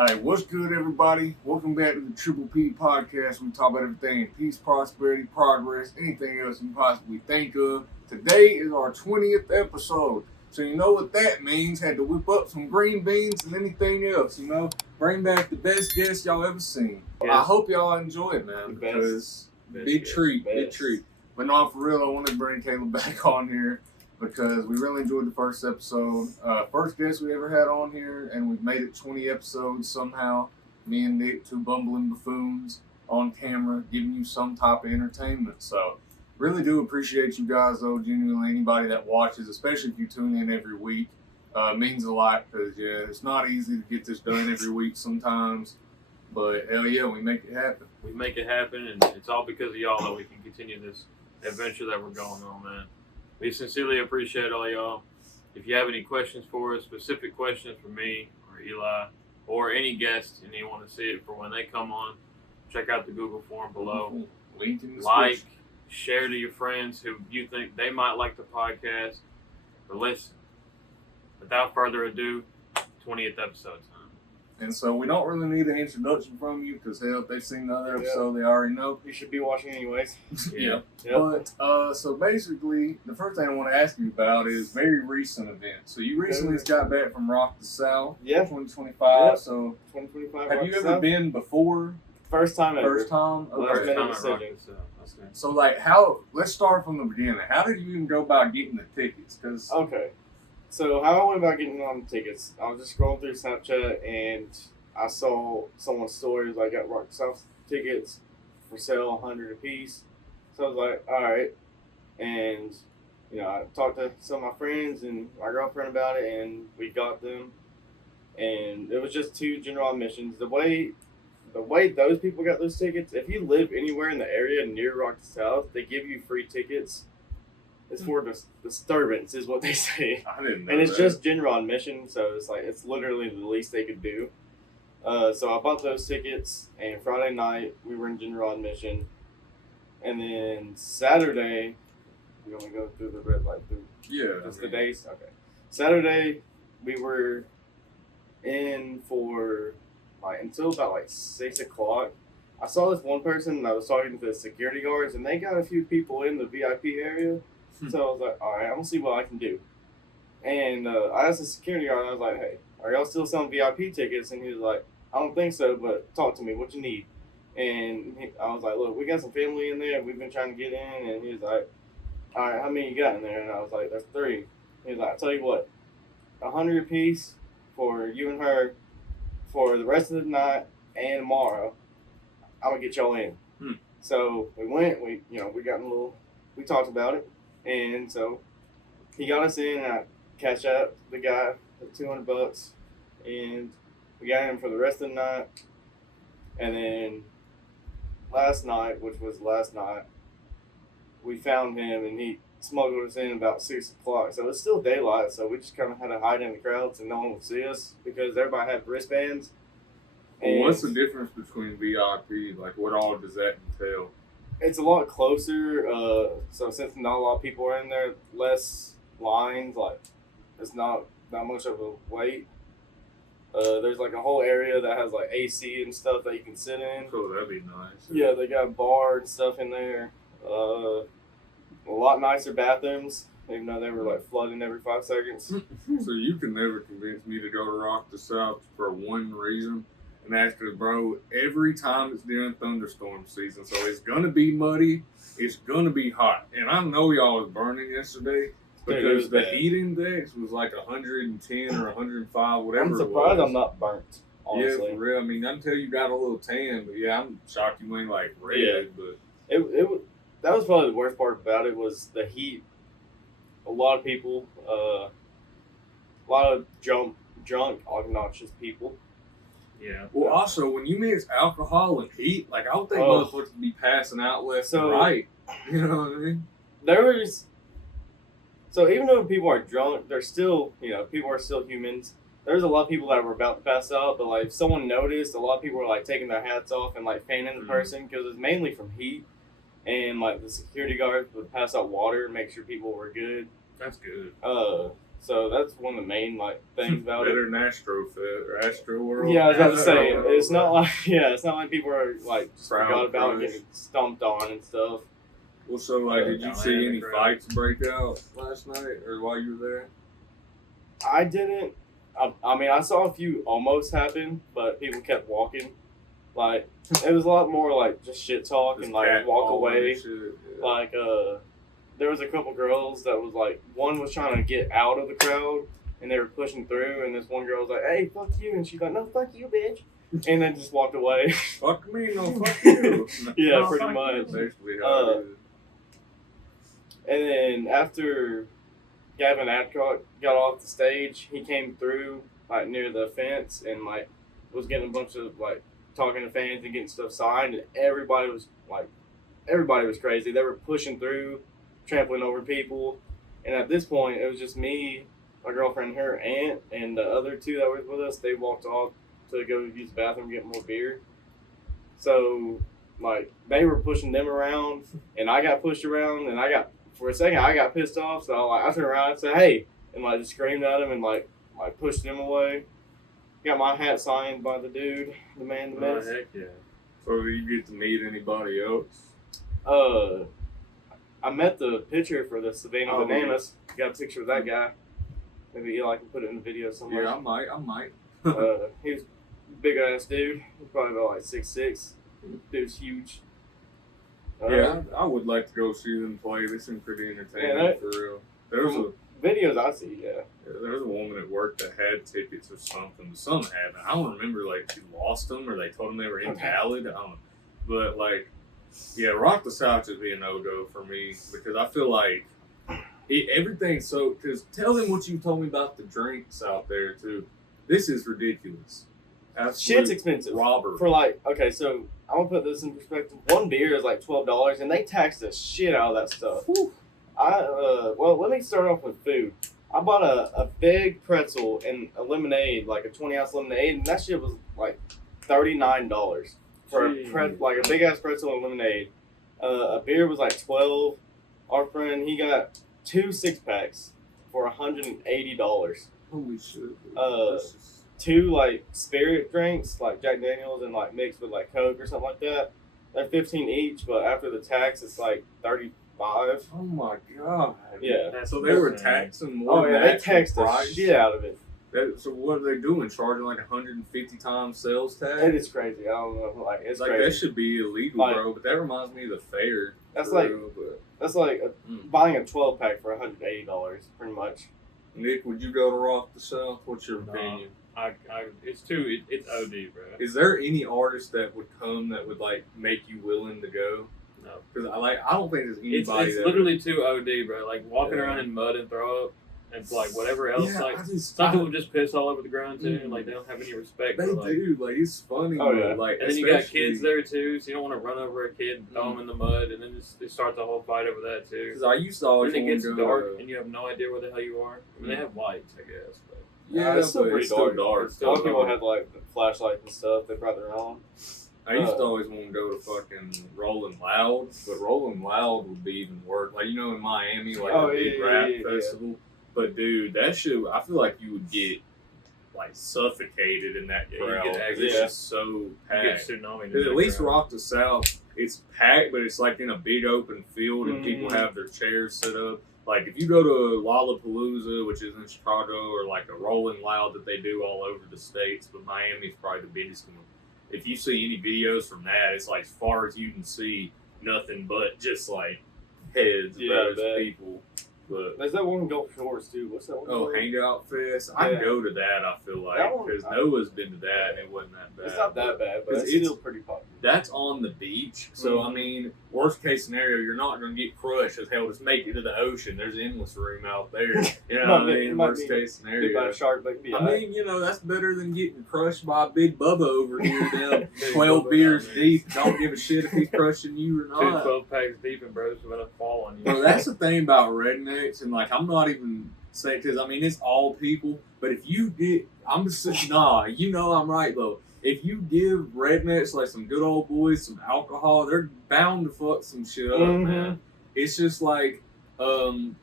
Alright, what's good, everybody? Welcome back to the Triple P podcast. We talk about everything in peace, prosperity, progress, anything else you can possibly think of. Today is our 20th episode. So you know what that means. Had to whip up some green beans and anything else, Bring back the best guest y'all ever seen. Yes. I hope y'all enjoy it, man, because big treat. But no, for real, I want to bring Caleb back on here because we really enjoyed the first episode. First guest we ever had on here, and we've made it 20 episodes somehow. Me and Nick, two bumbling buffoons on camera, giving you some type of entertainment. So, really do appreciate you guys, though, genuinely. Anybody that watches, especially if you tune in every week, means a lot because, it's not easy to get this done every week sometimes. But, hell yeah, we make it happen. We make it happen, and it's all because of y'all that we can continue this adventure that we're going on, man. We sincerely appreciate all y'all. If you have any questions for us, specific questions for me or Eli or any guest and you want to see it for when they come on, check out the Google form below. Link in the description. Share to your friends who you think they might like the podcast or listen. Without further ado, 20th episode time. And so we don't really need an introduction from you because, hell, if they've seen the other episode, they already know. You should be watching anyways. Yeah. Yep. But, so basically, the first thing I want to ask you about is very recent events. So you recently got back from Rock the South, 2025. Yep. So 2025. Have you ever been before? First time ever. First time? Okay. First time at Rock the South. So, let's start from the beginning. How did you even go about getting the tickets? Okay. So how I went about getting on tickets, I was just scrolling through Snapchat and I saw someone's stories like got Rock South tickets for sale, $100 a piece. So I was like, all right. And I talked to some of my friends and my girlfriend about it, and we got them. And it was just 2 general admissions. The way those people got those tickets, if you live anywhere in the area near Rock South, they give you free tickets. It's for disturbance, is what they say. I didn't know. And it's just general admission, so it's literally the least they could do. So I bought those tickets, and Friday night we were in general admission, and then Saturday we only go through the red light through. Yeah. Just the days. Okay. Saturday we were in for until about 6 o'clock. I saw this one person, and I was talking to the security guards, and they got a few people in the VIP area. So I was like, all right, I'm going to see what I can do. And I asked the security guard, I was like, hey, are y'all still selling VIP tickets? And he was like, I don't think so, but talk to me. What you need? And I was like, look, we got some family in there. We've been trying to get in. And he was like, all right, how many you got in there? And I was like, there's 3. He was like, I'll tell you what, $100 a piece for you and her for the rest of the night and tomorrow. I'm going to get y'all in. So we went, we got in a little, we talked about it. And so he got us in, and I cashed out the guy for $200, and we got him for the rest of the night. And then last night, we found him, and he smuggled us in about 6 o'clock. So it's still daylight, so we just kind of had to hide in the crowd so no one would see us because everybody had wristbands. Well, what's the difference between VIP? What all does that entail? It's a lot closer, so since not a lot of people are in there, less lines, it's not that much of a wait. There's a whole area that has AC and stuff that you can sit in. Cool, that'd be nice. Yeah, they got a bar and stuff in there. A lot nicer bathrooms, even though they were flooding every 5 seconds. So you can never convince me to go to Rock the South for one reason. And that's because, bro, every time it's during thunderstorm season, so it's going to be muddy, it's going to be hot. And I know y'all was burning yesterday because the heat index was 110 or 105, whatever it was. I'm surprised I'm not burnt, honestly. Yeah, for real. I mean, until you got a little tan, but yeah, I'm shocked you ain't red. Yeah. But that was probably the worst part about it was the heat. A lot of people, a lot of drunk, obnoxious people. Yeah. Well, also, when you mix alcohol and heat, I would think motherfuckers would be passing out left and right. You know what I mean? So even though people are drunk, they're still, people are still humans. There's a lot of people that were about to pass out, but if someone noticed, a lot of people were taking their hats off and fanning the person because it's mainly from heat. And the security guards would pass out water and make sure people were good. That's good. So that's one of the main like things about it. Better than Astrofit or Astro World. Yeah, I was about to say Astro it's not World. it's not like people are like just Crowd forgot about crush. getting stomped on and stuff. Well, so like, did you Down see in the any crowd. fights break out last night or while you were there? I didn't. I mean, I saw a few almost happen, but people kept walking. Like it was a lot more like just shit talk and Just like walk catcalling away. and shit, yeah. Like there was a couple girls that was like one was trying to get out of the crowd and they were pushing through, and this one girl was like, "Hey, fuck you," and she's like, "No, fuck you, bitch," and then just walked away. Fuck me, no, fuck you. Yeah, No, pretty fuck much. you. Basically how it is. And then after Gavin Adcock got off the stage, he came through like near the fence and like was getting a bunch of like talking to fans and getting stuff signed, and everybody was crazy. They were pushing through, trampling over people, and at this point it was just me, my girlfriend, her aunt, and the other two that were with us. They walked off to go use the bathroom and get more beer. So like they were pushing them around, and I got pushed around, and for a second I got pissed off. So I turned around and said, "Hey," and like just screamed at him and like pushed him away. Got my hat signed by the dude, the man, the Oh, myth. heck yeah. So did you get to meet anybody else? I met the pitcher for the Savannah Oh, Bananas. Got a picture of that guy. Maybe Eli can put it in the video somewhere. Yeah, I might. He was a big ass dude. He's probably about like 6'6". Dude's huge. Yeah, I would like to go see them play. They seem pretty entertaining, Yeah, for real. There was videos I see, yeah. a woman at work that had tickets or something. Something happened. I don't remember, like, she lost them or they told them they were invalid. I don't know. But, like, yeah, Rock the South would be a no-go for me because I feel like everything's so... Because tell them what you told me about the drinks out there, too. This is ridiculous. Absolute Shit's expensive. robbery. For like, okay, so I want to put this in perspective. One beer is like $12, and they tax the shit out of that stuff. Whew. Well, let me start off with food. I bought a big pretzel and a lemonade, like a 20-ounce lemonade, and that shit was like $39 for a big ass pretzel and lemonade. A beer was like $12. Our friend, he got 2 6-packs for $180. Holy shit. 2 like spirit drinks, like Jack Daniels and like mixed with like Coke or something like that. They're $15 each, but after the tax, it's like $35. Oh my god. Yeah. So they were taxing more. Oh than yeah, the they actual taxed the price? shit out of it. So what are they doing? Charging like 150 times sales tax? It is crazy. I don't know. Like it's like crazy. that should be illegal, Like- bro. But that reminds me of the fair. That's for like- real, but That's like buying a 12-pack for $180, pretty much. Nick, would you go to Rock the South? What's your No. opinion? It's OD, bro. Is there any artist that would come that would like make you willing to go? No. Because I don't think there's anybody. It's that literally too OD, bro. Like walking Yeah. around in mud and throw up, and like whatever else. Yeah, like I just, some people just piss all over the ground too. Mm. Like they don't have any respect. they for, like, do. Like it's funny. Oh, but, yeah. Like and then you got especially- kids there too, so you don't want to run over a kid and throw them in the mud, and then they start the whole fight over that too. Because I used to always Then it want gets to go. dark, and you have no idea where the hell you are. I mean, they have lights, I guess, but Yeah, it's still but pretty it's still dark. dark. It's A lot of still people dark. had like the flashlights and stuff. They brought their own. I used to always want to go to fucking Rolling Loud, but Rolling Loud would be even worse. Like, you know, in Miami, like Oh, a big yeah, rap yeah. festival. But dude, that shit, I feel like you would get like suffocated in that Yeah, you crowd. get 'cause aggy. it's Yeah. just so you get packed. tsunami. Because at least Rock the South, it's packed, but it's like in a big open field, and people Mhm. have their chairs set up. Like if you go to Lollapalooza, which is in Chicago, or like a Rolling Loud that they do all over the states, but Miami's probably the biggest one. If you see any videos from that, it's like as far as you can see, nothing but just like heads of Yeah, I those bet. people. But There's that one in Gulf Shores too. What's that one? called? Hangout Fest, I'd Yeah. go to that. I feel like That one- because Noah's been to that and it wasn't that bad. It's not that bad, but 'Cause it's it's- still pretty popular. That's on the beach, so I Mhm. mean, worst case scenario, you're not going to get crushed as hell. Just make it to the ocean. There's endless room out there. You know what I mean? Worst case Big by scenario. a shark, but be I alright. mean, you know, that's better than getting crushed by a big Bubba over here down Big 12 Bubba beers down there. deep. Don't give a shit if he's crushing you or 2 not. 12-packs deep and bro's about to fall on you. Bro, that's the thing about rednecks, and like, I'm not even saying, because I mean, it's all people, but if you get, I'm just saying, nah, you know I'm right though. If you give rednecks like some good old boys some alcohol, they're bound to fuck some shit up, Mhm. man. It's just like,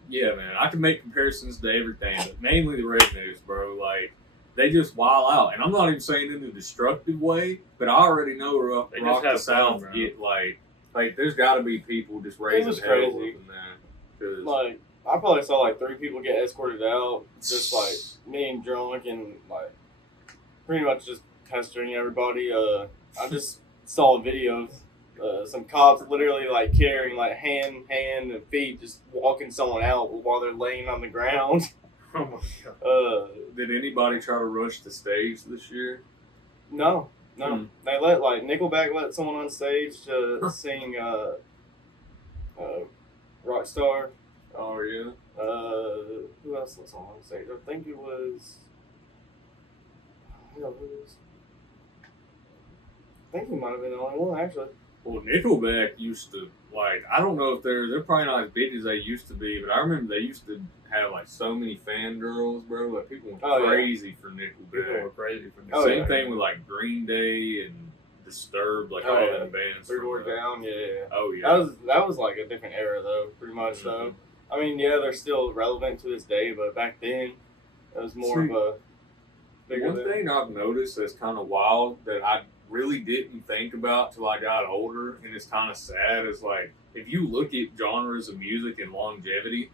Yeah, man. I can make comparisons to everything, but mainly the rednecks, bro. Like, they just wild out, and I'm not even saying in a destructive way, but I already know They Rock just the have South fun, bro. get like. There's got to be people just raising was hell crazy. with that. 'Cause Like, I probably saw like 3 people get escorted out, just like being drunk and like pretty much just pestering everybody. I just saw a video of some cops literally like carrying like hand, and feet, just walking someone out while they're laying on the ground. Oh my god. Did anybody try to rush the stage this year? No. Hmm. They let like Nickelback let someone on stage to sing Rockstar. Oh yeah. Who else let someone on stage? I think it was. Who was? I think he might have been the only one actually. Well, Nickelback used to like. I don't know if they're probably not as big as they used to be, but I remember they used to have like so many fangirls, bro. Like people went crazy for Nickelback. People were crazy for Oh, Same yeah. thing with like Green Day and Disturbed, like Oh, all yeah. them bands. Three from Doors that. Down, yeah. Oh yeah. That was like a different era though, pretty much though. I mean, yeah, they're still relevant to this day, but back then it was more of a bigger One thing I've noticed that's kind of wild that I really didn't think about till I got older, and it's kind of sad, is like if you look at genres of music and longevity,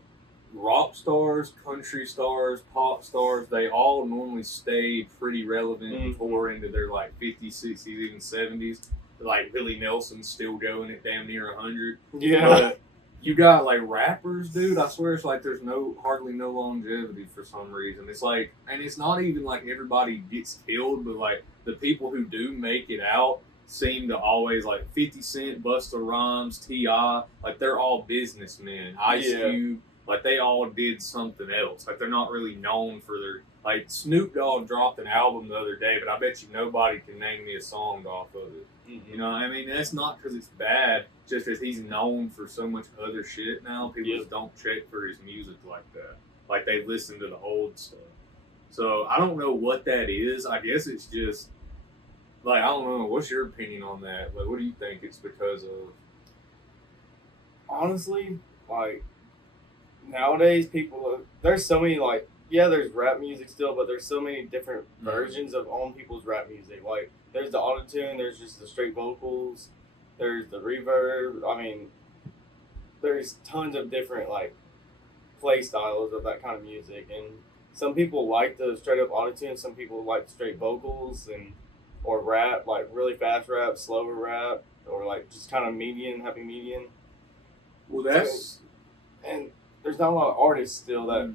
rock stars, country stars, pop stars, they all normally stay pretty relevant before into their like 50s, 60s, even 70s. Like Willie Nelson's still going at damn near 100. Yeah. But you got like rappers, dude. I swear it's like there's hardly no longevity for some reason. It's like, and it's not even like everybody gets killed, but like the people who do make it out seem to always like 50 Cent, Busta Rhymes, T.I. Like they're all businessmen. Ice Cube, like they all did something else. Like they're not really known for their. Like Snoop Dogg dropped an album the other day, but I bet you nobody can name me a song off of it. You know what I mean? That's not because it's bad, just as he's known for so much other shit now. People just don't check for his music like that. Like they listen to the old stuff. So I don't know what that is. I guess it's just like I don't know. What's your opinion on that? Like, what do you think it's because of? Honestly, like nowadays, people there's so many like there's rap music still, but there's so many different versions of on people's rap music. Like there's the autotune, there's just the straight vocals, there's the reverb. I mean, there's tons of different like play styles of that kind of music, and some people like the straight up autotune, some people like straight vocals and or rap, like really fast rap, slower rap, or like just kind of happy median. Well, that's and there's not a lot of artists still that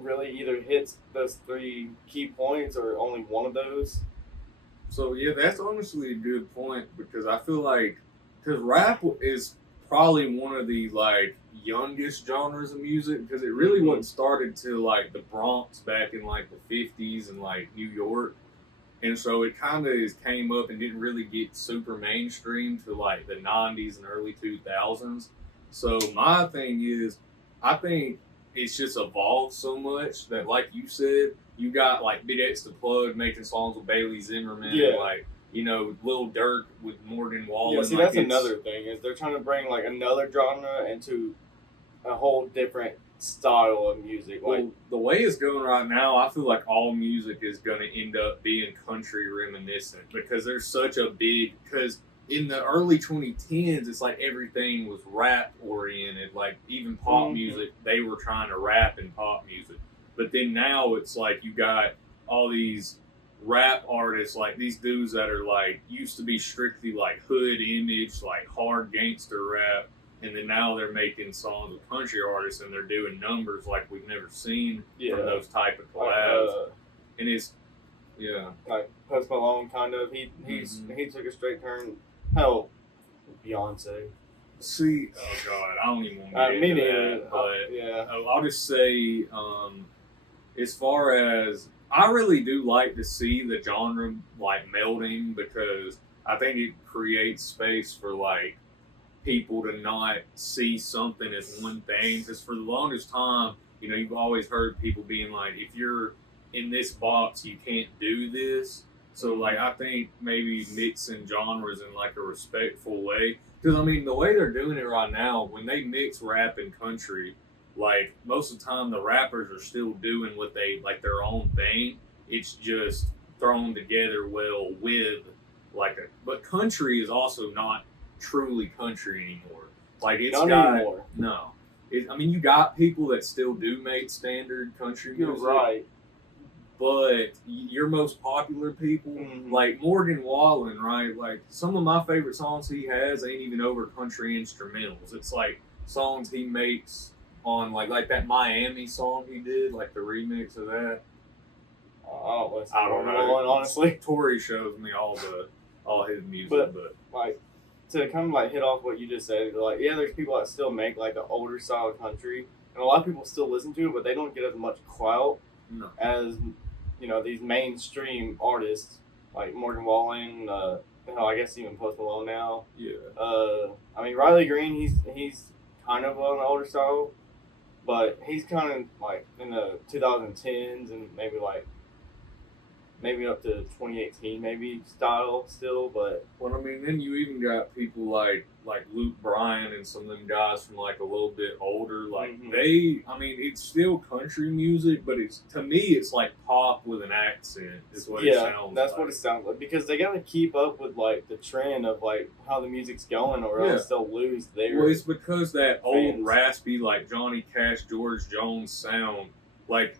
really either hits those 3 key points or only one of those. So yeah, that's honestly a good point because I feel like because rap is probably one of the like youngest genres of music because it really wasn't started to like the Bronx back in like the 50s and like New York, and so it kind of came up and didn't really get super mainstream to like the 90s and early 2000s. So my thing is, I think it's just evolved so much that, like you said, you got like Big X the Plug making songs with Bailey Zimmerman, and like Lil Durk with Morgan Wallen. Yeah, see, like, that's another thing is they're trying to bring like another genre into a whole different style of music. Like the way it's going right now, I feel like all music is going to end up being country reminiscent because there's such a because in the early 2010s, it's like everything was rap oriented. Like even pop music, they were trying to rap in pop music. But then now it's like you got all these rap artists, like these dudes that are like used to be strictly like hood image, like hard gangster rap. And then now they're making songs with country artists and they're doing numbers like we've never seen from those type of collabs. And it's, like Post Malone kind of. He took a straight turn. Hell, Beyonce. See, oh God, I don't even want to get into that. But I'll just say, as far as I really do like to see the genre like melding because I think it creates space for like people to not see something as one thing. Because for the longest time, you've always heard people being like, if you're in this box, you can't do this. So like I think maybe mixing genres in like a respectful way. Because I mean the way they're doing it right now, when they mix rap and country, like most of the time the rappers are still doing what they like their own thing. It's just thrown together well with but country is also not truly country anymore. Like it's Not got anymore. no. I mean, you got people that still do make standard country music. You're right. But your most popular people, like Morgan Wallen, right? Like some of my favorite songs he has ain't even over country instrumentals. It's like songs he makes on like that Miami song he did, like the remix of that. I don't know. Honestly, Tori shows me all his music, but like to kind of like hit off what you just said, like yeah, there's people that still make like the older style country, and a lot of people still listen to it, but they don't get as much clout as these mainstream artists like Morgan Wallen. I guess even Post Malone now. Yeah. I mean Riley Green, he's kind of on the older style, but he's kind of like in the 2010s and maybe up to 2018 maybe style still, but well, I mean, then you even got people like Luke Bryan and some of them guys from like a little bit older. Like I mean, it's still country music, but to me, it's like pop with an accent. Is what it sounds. That's what it sounds like because they gotta keep up with like the trend of like how the music's going, or else they'll lose their. Well, it's because that old fans. raspy like Johnny Cash, George Jones sound like.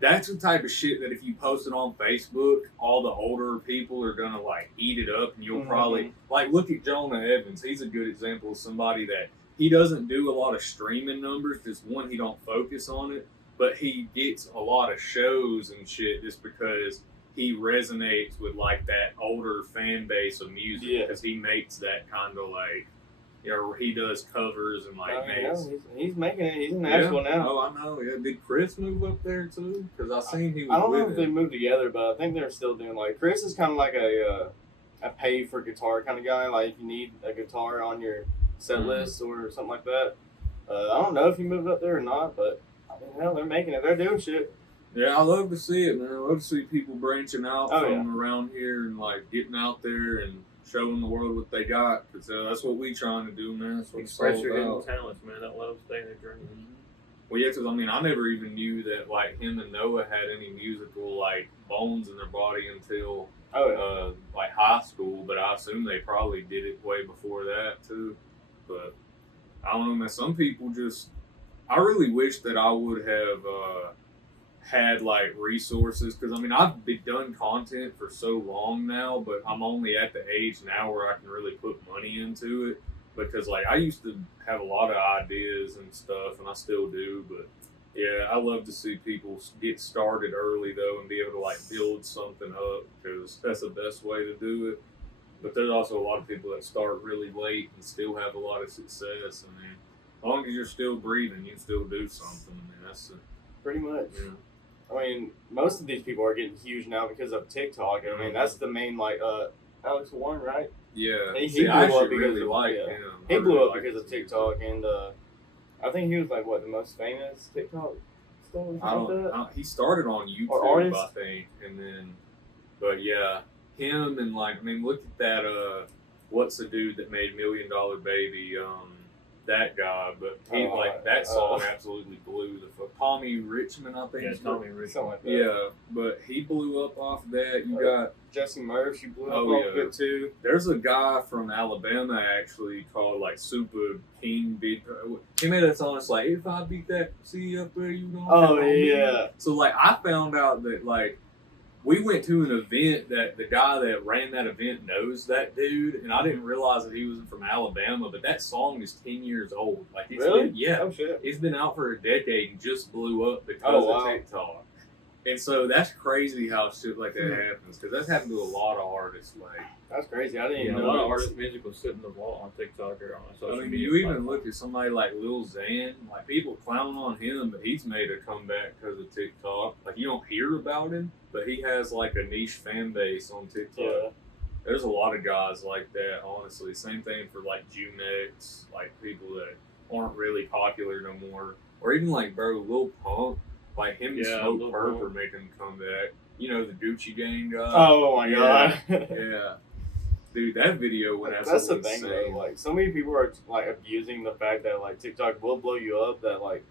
That's the type of shit that if you post it on Facebook, all the older people are gonna like eat it up, and you'll probably like look at Jonah Evans. He's a good example of somebody that he doesn't do a lot of streaming numbers. Just one, he don't focus on it, but he gets a lot of shows and shit just because he resonates with like that older fan base of music because he makes that kind of like. Yeah, he does covers and like. He's making it. He's in Nashville now. Oh, I know. Yeah, did Chris move up there too? Because I seen he was. I don't know with if they moved together, but I think they're still doing like Chris is kind of like a pay for guitar kind of guy. Like if you need a guitar on your set list or something like that. I don't know if he moved up there or not, but I mean, hell, they're making it. They're doing shit. Yeah, I love to see it, man. I love to see people branching out from around here and like getting out there and showing the world what they got, because that's what we trying to do, man. That's what express your hidden talents, man. That love staying a dream. Well, yeah, because I mean, I never even knew that like him and Noah had any musical like bones in their body until like high school. But I assume they probably did it way before that too. But I don't know, man. Some people just, I really wish that I would have had like resources, because I mean I've been done content for so long now, but I'm only at the age now where I can really put money into it, because like I used to have a lot of ideas and stuff, and I still do, but yeah, I love to see people get started early though and be able to like build something up, because that's the best way to do it. But there's also a lot of people that start really late and still have a lot of success. I mean, as long as you're still breathing, you can still do something. I mean, that's pretty much. Yeah. I mean, most of these people are getting huge now because of TikTok. I mean, that's the main, like, Alex Warren, right? Yeah. He blew up because him. He blew up because of TikTok, and I think he was, like, the most famous TikTok star? He started on YouTube, I think, and then, but yeah, him and, like, I mean, look at that, what's the dude that made $1 Million Baby, that guy, but he that song absolutely blew the fuck. Tommy Richmond, I think. Yeah, Tommy Richmond. Like that. Yeah, but he blew up off of that. You got Jesse Murphy, she blew up off of it too. There's a guy from Alabama actually called like Super King Beat. He made that song. It's like, if I beat that C up there, you know. Oh yeah. So like I found out that like. We went to an event that the guy that ran that event knows that dude, and I didn't realize that he was from Alabama, but that song is 10 years old. Like, it's been, Oh, shit. It's been out for a decade and just blew up because of TikTok. And so that's crazy how shit like that happens, because that's happened to a lot of artists. Like, that's crazy. I didn't even know. A lot of artists' music was sitting in the vault on TikTok or on social media. You even look at somebody like Lil Xan, like people clown on him, but he's made a comeback because of TikTok. Like, you don't hear about him, but he has like a niche fan base on TikTok. Yeah. There's a lot of guys like that, honestly. Same thing for like Junex, like people that aren't really popular no more. Or even like, bro, Lil Pump. Like him and Smoke Purp are making a comeback. You know, the Gucci Gang guy. Oh my god. Yeah. Dude, that video went That's the absolutely thing insane. though. Like, so many people are like abusing the fact that like TikTok will blow you up. That like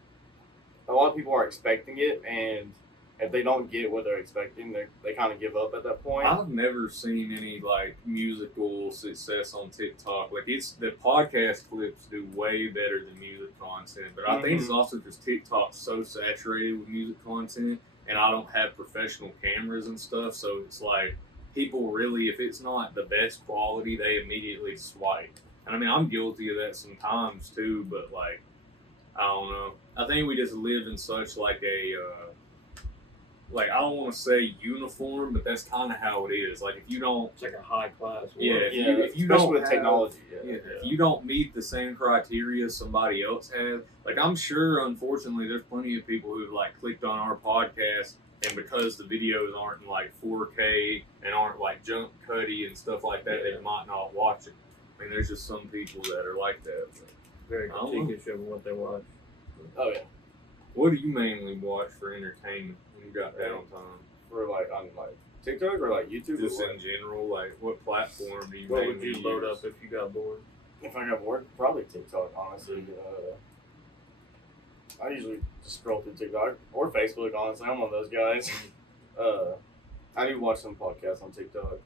a lot of people are expecting it, and if they don't get what they're expecting, they kind of give up at that point. I've never seen any like musical success on TikTok. Like the podcast clips do way better than music content, but I think it's also because TikTok's so saturated with music content, and I don't have professional cameras and stuff, so it's like people really, if it's not the best quality, they immediately swipe. And I mean, I'm guilty of that sometimes too, but like, I don't know. I think we just live in such like a like, I don't want to say uniform, but that's kind of how it is. Like, if you don't, It's like a high class. if you especially don't with have, technology. if you don't meet the same criteria somebody else has, like, I'm sure, unfortunately, there's plenty of people who've like clicked on our podcast, and because the videos aren't in like 4K and aren't like jump cutty and stuff like that, they might not watch it. I mean, there's just some people that are like that. But Very critiquish of what they watch. Oh yeah. what do you mainly watch for entertainment when you got downtime? For like on like TikTok or like YouTube. Just or in general, like what platform do you What mainly would you use? load up if you got bored? If I got bored, probably TikTok. Honestly, I usually just scroll through TikTok or Facebook. Honestly, I'm one of those guys. I do watch some podcasts on TikTok.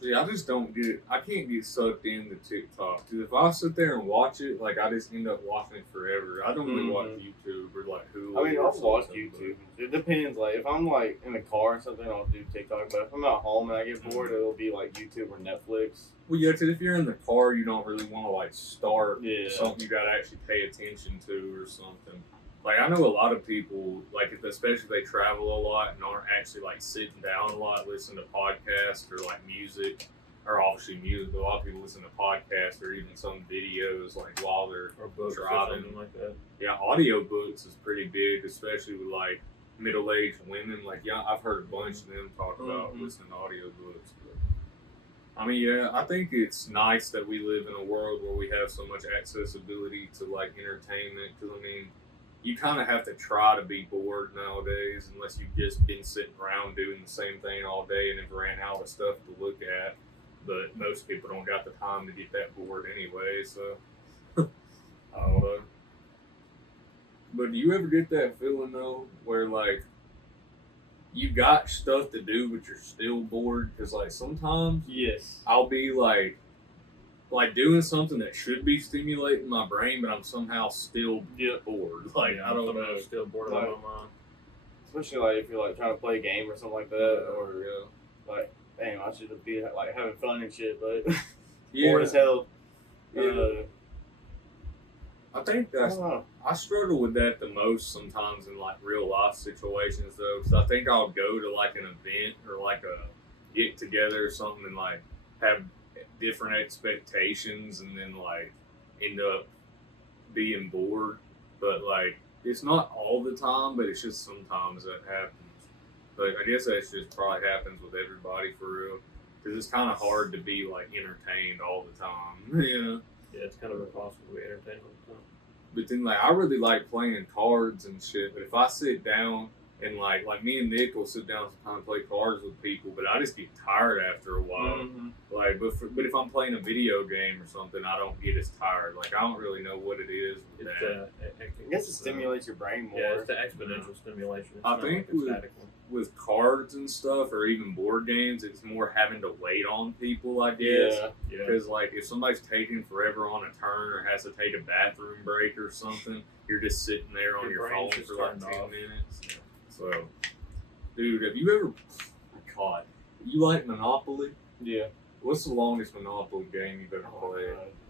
See, I just don't I can't get sucked into TikTok. Because if I sit there and watch it, like, I just end up watching it forever. I don't really watch YouTube or, like, Hulu. I mean, or I'll watch something, YouTube. It depends. Like, if I'm, like, in the car or something, I'll do TikTok. But if I'm at home and I get bored, it'll be, like, YouTube or Netflix. Well, yeah, because if you're in the car, you don't really want to, like, start Yeah. something you got to actually pay attention to or something. Like, I know a lot of people, like, especially if they travel a lot and aren't actually, like, sitting down a lot, listen to podcasts or, like, music. Or obviously music, but a lot of people listen to podcasts or even some videos like while they're Or books or driving. something like that. Yeah, audiobooks is pretty big, especially with like middle-aged women. Like, yeah, I've heard a bunch of them talk about listening to audiobooks. But, I mean, yeah, I think it's nice that we live in a world where we have so much accessibility to like entertainment. Because I mean, you kind of have to try to be bored nowadays, unless you've just been sitting around doing the same thing all day and have ran out of stuff to look at. But most people don't got the time to get that bored anyway, so I don't know. But do you ever get that feeling though, where like you got stuff to do but you're still bored? Because like sometimes Yes. I'll be like doing something that should be stimulating my brain, but I'm somehow still bored. Like, I don't know. Still bored out of my mind. Especially like if you're like trying to play a game or something like that, or Yeah. like, damn, I should be like having fun and shit, but Yeah. bored as hell. Yeah. I think I that's. don't know. I struggle with that the most sometimes in like real life situations though, because I think I'll go to like an event or like a get together or something and like have different expectations and then like end up being bored. But like it's not all the time, but it's just sometimes that happens. But I guess that just probably happens with everybody for real, because it's kind of hard to be like entertained all the time. Yeah. Yeah, it's kind of impossible to be entertained all the time. But then, like, I really like playing cards and shit. But if I sit down and, like me and Nick will sit down sometimes and play cards with people, but I just get tired after a while. Like, but if I'm playing a video game or something, I don't get as tired. Like, I don't really know what it is with that. I guess it stimulates your brain more. Yeah, it's the exponential stimulation. It's I not think like a static one. With cards and stuff, or even board games, it's more having to wait on people, I guess. Yeah. Because, like, if somebody's taking forever on a turn or has to take a bathroom break or something, you're just sitting there on your phone brain's just for like turned 10 off. minutes. So, dude, have you ever, God, you like Monopoly? Yeah. What's the longest Monopoly game you've ever played?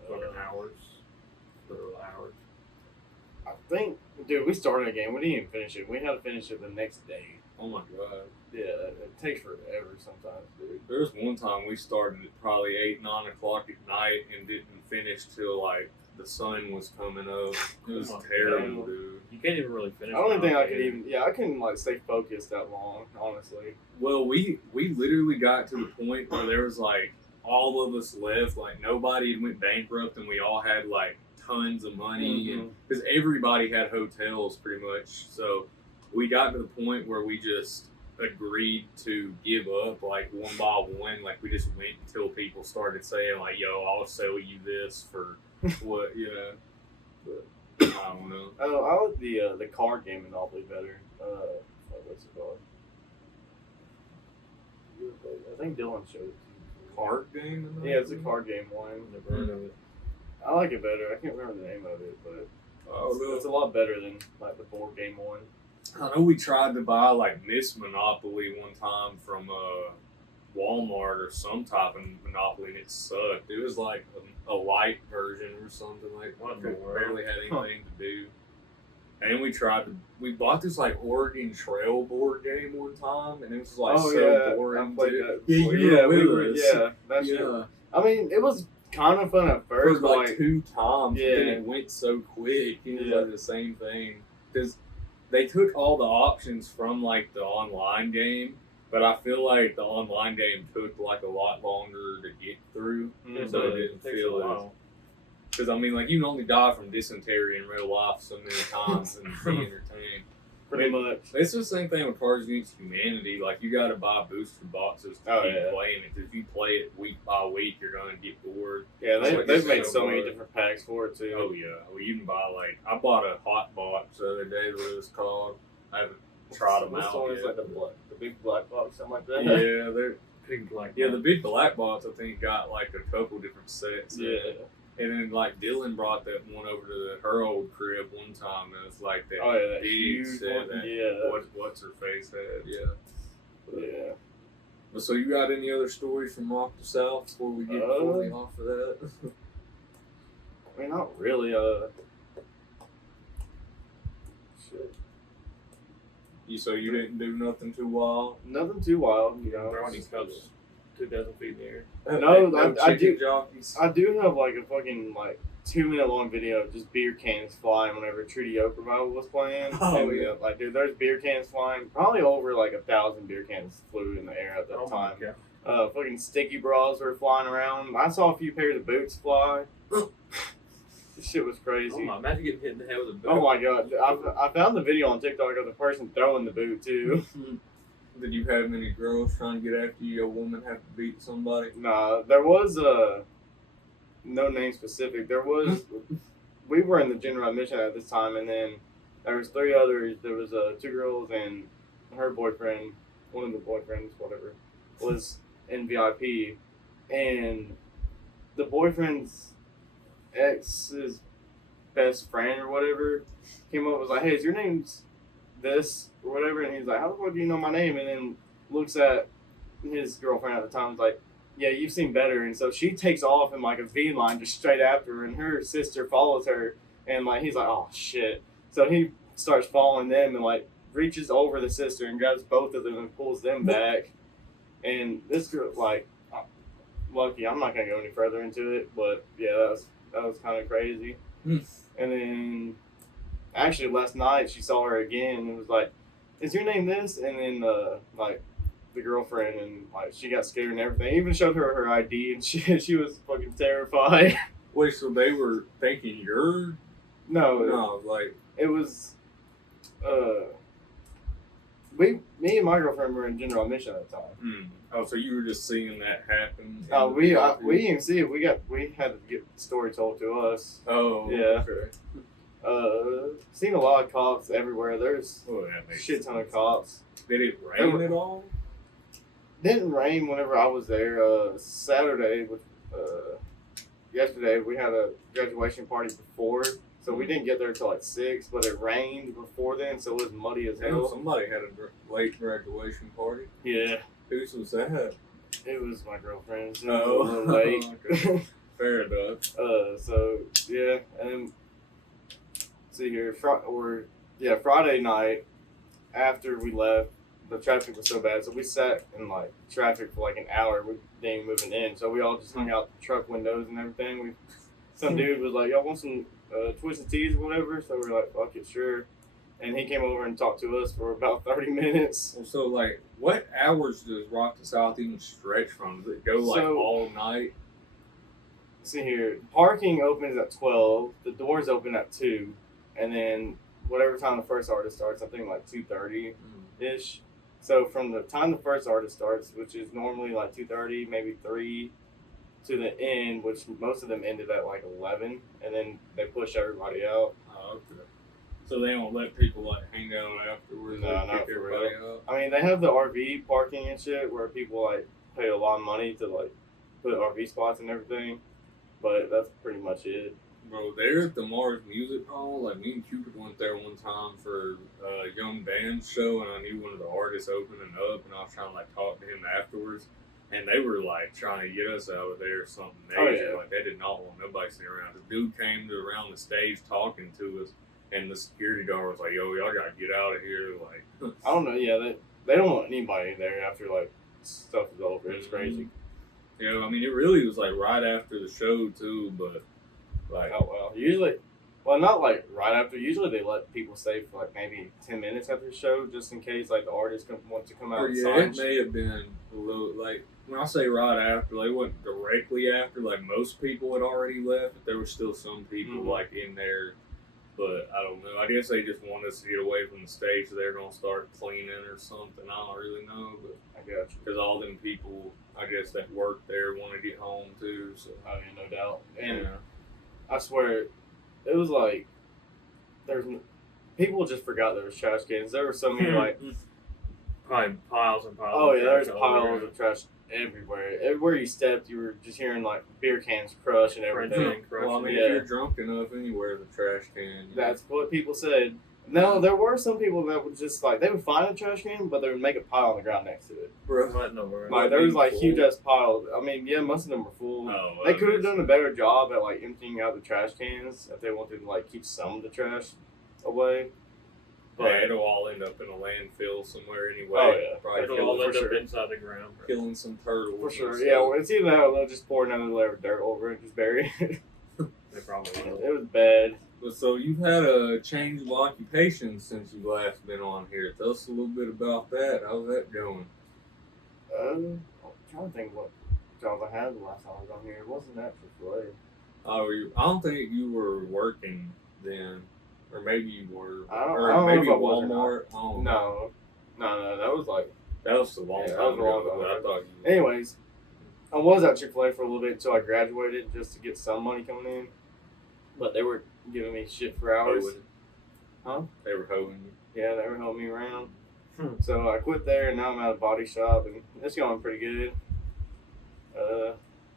Fucking hours. Literal hours. I think, dude, we started a game. We didn't even finish it. We had to finish it the next day. Oh my God. Yeah, it takes forever sometimes, dude. There was one time we started at probably 8, 9 o'clock at night and didn't finish till like the sun was coming up. It was Oh my terrible, God. dude. You can't even really finish. I don't even think I could Monopoly. even. Yeah, I couldn't like stay focused that long, honestly. Well, we literally got to the point where there was like all of us left, like nobody had went bankrupt, and we all had like tons of money, and because everybody had hotels pretty much. So we got to the point where we just agreed to give up like one by one. Like we just went until people started saying like, "Yo, I'll sell you this for what," you know. But I don't know. Oh, I like the card game Monopoly better. What's it called? I think Dylan showed it to you. Card game? Yeah, it's a card game one. Never heard of it. I like it better. I can't remember the name of it, but it's a lot better than like the board game one. I know we tried to buy like Miss Monopoly one time from Walmart or some type of Monopoly, and it sucked. It was like a light version or something. Like What in the world? barely had anything to do. And we bought this like Oregon Trail board game one time, and it was like boring. I played that. Yeah, you were with us. Yeah, that's Yeah. true. I mean, it was kind of fun at For first, but like 2 times, Yeah. but then it went so quick. It was Yeah. like the same thing because they took all the options from like the online game, but I feel like the online game took like a lot longer to get through, so it didn't Takes a feel as. while. Because I mean, like you can only die from dysentery in real life so many times and be entertained. pretty much. It's the same thing with Cards Against Humanity. Like you got to buy booster boxes to keep playing it. 'Cause if you play it week by week, you're going to get bored. Yeah, That's what they've you made said so many about it. different packs for it too. Oh yeah, well you can buy like I bought a hot box the other day. What it was called? I haven't tried them What's out the one yet. that's like the big black box, something like that. Yeah, they're Big black. the big black box I think got like a couple different sets. Yeah. And then like Dylan brought that one over to her old crib one time, and it's like that. Oh yeah, that big huge set one. that Yeah. what's her face had. Yeah. Yeah. But so you got any other stories from Rock to South before we get fully off of that? I mean, not really. Shit. So you didn't do nothing too wild? Nothing too wild, you know. Brownie cups 2,000 feet in the air. No, I chicken do- jockeys. I do have like a fucking like 2-minute long video of just beer cans flying whenever Treaty Oak Revival was playing. Oh, And, yeah. like dude, there's beer cans flying. Probably over like 1,000 beer cans flew in the air at that Oh my time. God. Fucking sticky bras were flying around. I saw a few pairs of boots fly. This shit was crazy. Oh my, imagine getting hit in the head with a boot. Oh my god! I found the video on TikTok of the person throwing the boot too. Did you have any girls trying to get after you? A woman have to beat somebody? Nah, there was no name specific. There was we were in the general admission at this time, and then there was 3 others. There was 2 girls and her boyfriend. One of the boyfriends, whatever, was in VIP, and the boyfriend's ex's best friend or whatever came up and was like, "Hey, is your name's this or whatever?" And he's like, "How the fuck do you know my name?" And then looks at his girlfriend at the time, was like, "Yeah, you've seen better." And so she takes off in like a V line just straight after her, and her sister follows her, and like he's like, "Oh shit!" So he starts following them and like reaches over the sister and grabs both of them and pulls them back. And this girl, like, lucky, I'm not gonna go any further into it, but yeah, that was kind of crazy. And then actually last night she saw her again and was like, "Is your name this?" And then like the girlfriend, and like she got scared and everything. Even showed her ID, and she was fucking terrified. Wait, so they were thinking you're No, like it was me and my girlfriend were in general admission at the time. oh, so you were just seeing that happen? We didn't see it. We had to get the story told to us. Oh, Yeah. Okay. Seen a lot of cops everywhere. There's Oh, that makes shit ton of sense. cops. Did it rain at all? Didn't rain whenever I was there. Saturday with yesterday we had a graduation party before, so we didn't get there till like 6. But it rained before then, so it was muddy as Damn, hell. somebody had a late graduation party. Yeah, Whose was that? it was my girlfriend's. It Oh, was a little late. okay. Fair enough. So yeah, and then see here, Friday night after we left, the traffic was so bad, so we sat in like traffic for like an hour. We didn't even moving in, so we all just hung out the truck windows and everything. Some dude was like, "Y'all want some twisted teas or whatever?" So we were like, "Fuck it, sure." And he came over and talked to us for about 30 minutes. Well, so like, what hours does Rock to South even stretch from? Does it go like So- all night? See here, parking opens at 12. The doors open at 2, and then whatever time the first artist starts, I think like 2:30 ish. So from the time the first artist starts, which is normally like 2:30, maybe 3, to the end, which most of them ended at like 11, and then they push everybody out. Oh, okay. So they don't let people like hang out afterwards. No, They not kick for everybody real. out. I mean, they have the RV parking and shit where people like pay a lot of money to like put RV spots and everything, but that's pretty much it. Bro, there at the Mars Music Hall, like me and Cupid went there one time for a young band show, and I knew one of the artists opening up, and I was trying to like talk to him afterwards, and they were like trying to get us out of there or something major. Oh, yeah. Like they did not want nobody sitting around. The dude came to around the stage talking to us, and the security guard was like, "Yo, y'all gotta get out of here!" Like, I don't know. Yeah, they don't want anybody there after like stuff is over. It's crazy. you know, I mean, it really was like right after the show too, but like, Oh well. Usually, well, not like right after. Usually they let people stay for like maybe 10 minutes after the show, just in case like the artist want to come out and yeah, sign. it may have been a little like when I say right after, they wasn't directly after. Like most people had already left, but there were still some people like in there. But I don't know. I guess they just want us to get away from the stage, so they're gonna start cleaning or something. I don't really know, but I got you. because all them people, I guess that work there want to get home too. So I mean, no doubt. And yeah. I swear, it was like people just forgot there was trash cans. There were so many like, Probably piles and piles. oh of yeah, there's trash piles everywhere. of trash everywhere. Everywhere you stepped, you were just hearing like beer cans crush and everything. Printing, Well, I mean, Yeah. if you're drunk enough anywhere, the trash can. You know. That's what people said. No, there were some people that would just like they would find a trash can, but they would make a pile on the ground next to it. Bro. What in the world? Like there was like Full? huge ass piles. I mean, yeah, most of them were full. Oh, They could have done a better job at like emptying out the trash cans if they wanted to like keep some of the trash away. But it'll all end up in a landfill somewhere anyway. Oh, yeah. Probably It'll all for end up sure. inside the ground. killing some turtles. For sure, and yeah. stuff. Well, it's either that or they'll just pour another layer of dirt over it and just bury it. They probably will. It was bad. But so you've had a change of occupation since you last been on here. Tell us a little bit about that. How's that going? I'm trying to think what job I had the last time I was on here. It wasn't that Chick-fil-A. Oh, I don't think you were working then, or maybe you were. I don't or know maybe if I was or not. Walmart. I don't know. No, that was like. That was a long Yeah, time that was a long ago. time but I ago. thought you. Anyways, I was at Chick-fil-A for a little bit until I graduated just to get some money coming in. But they were giving me shit for hours. Hoeing. Huh? They were hoeing you. Yeah, they were helping me around. Hmm. So I quit there and now I'm at a body shop and it's going pretty good.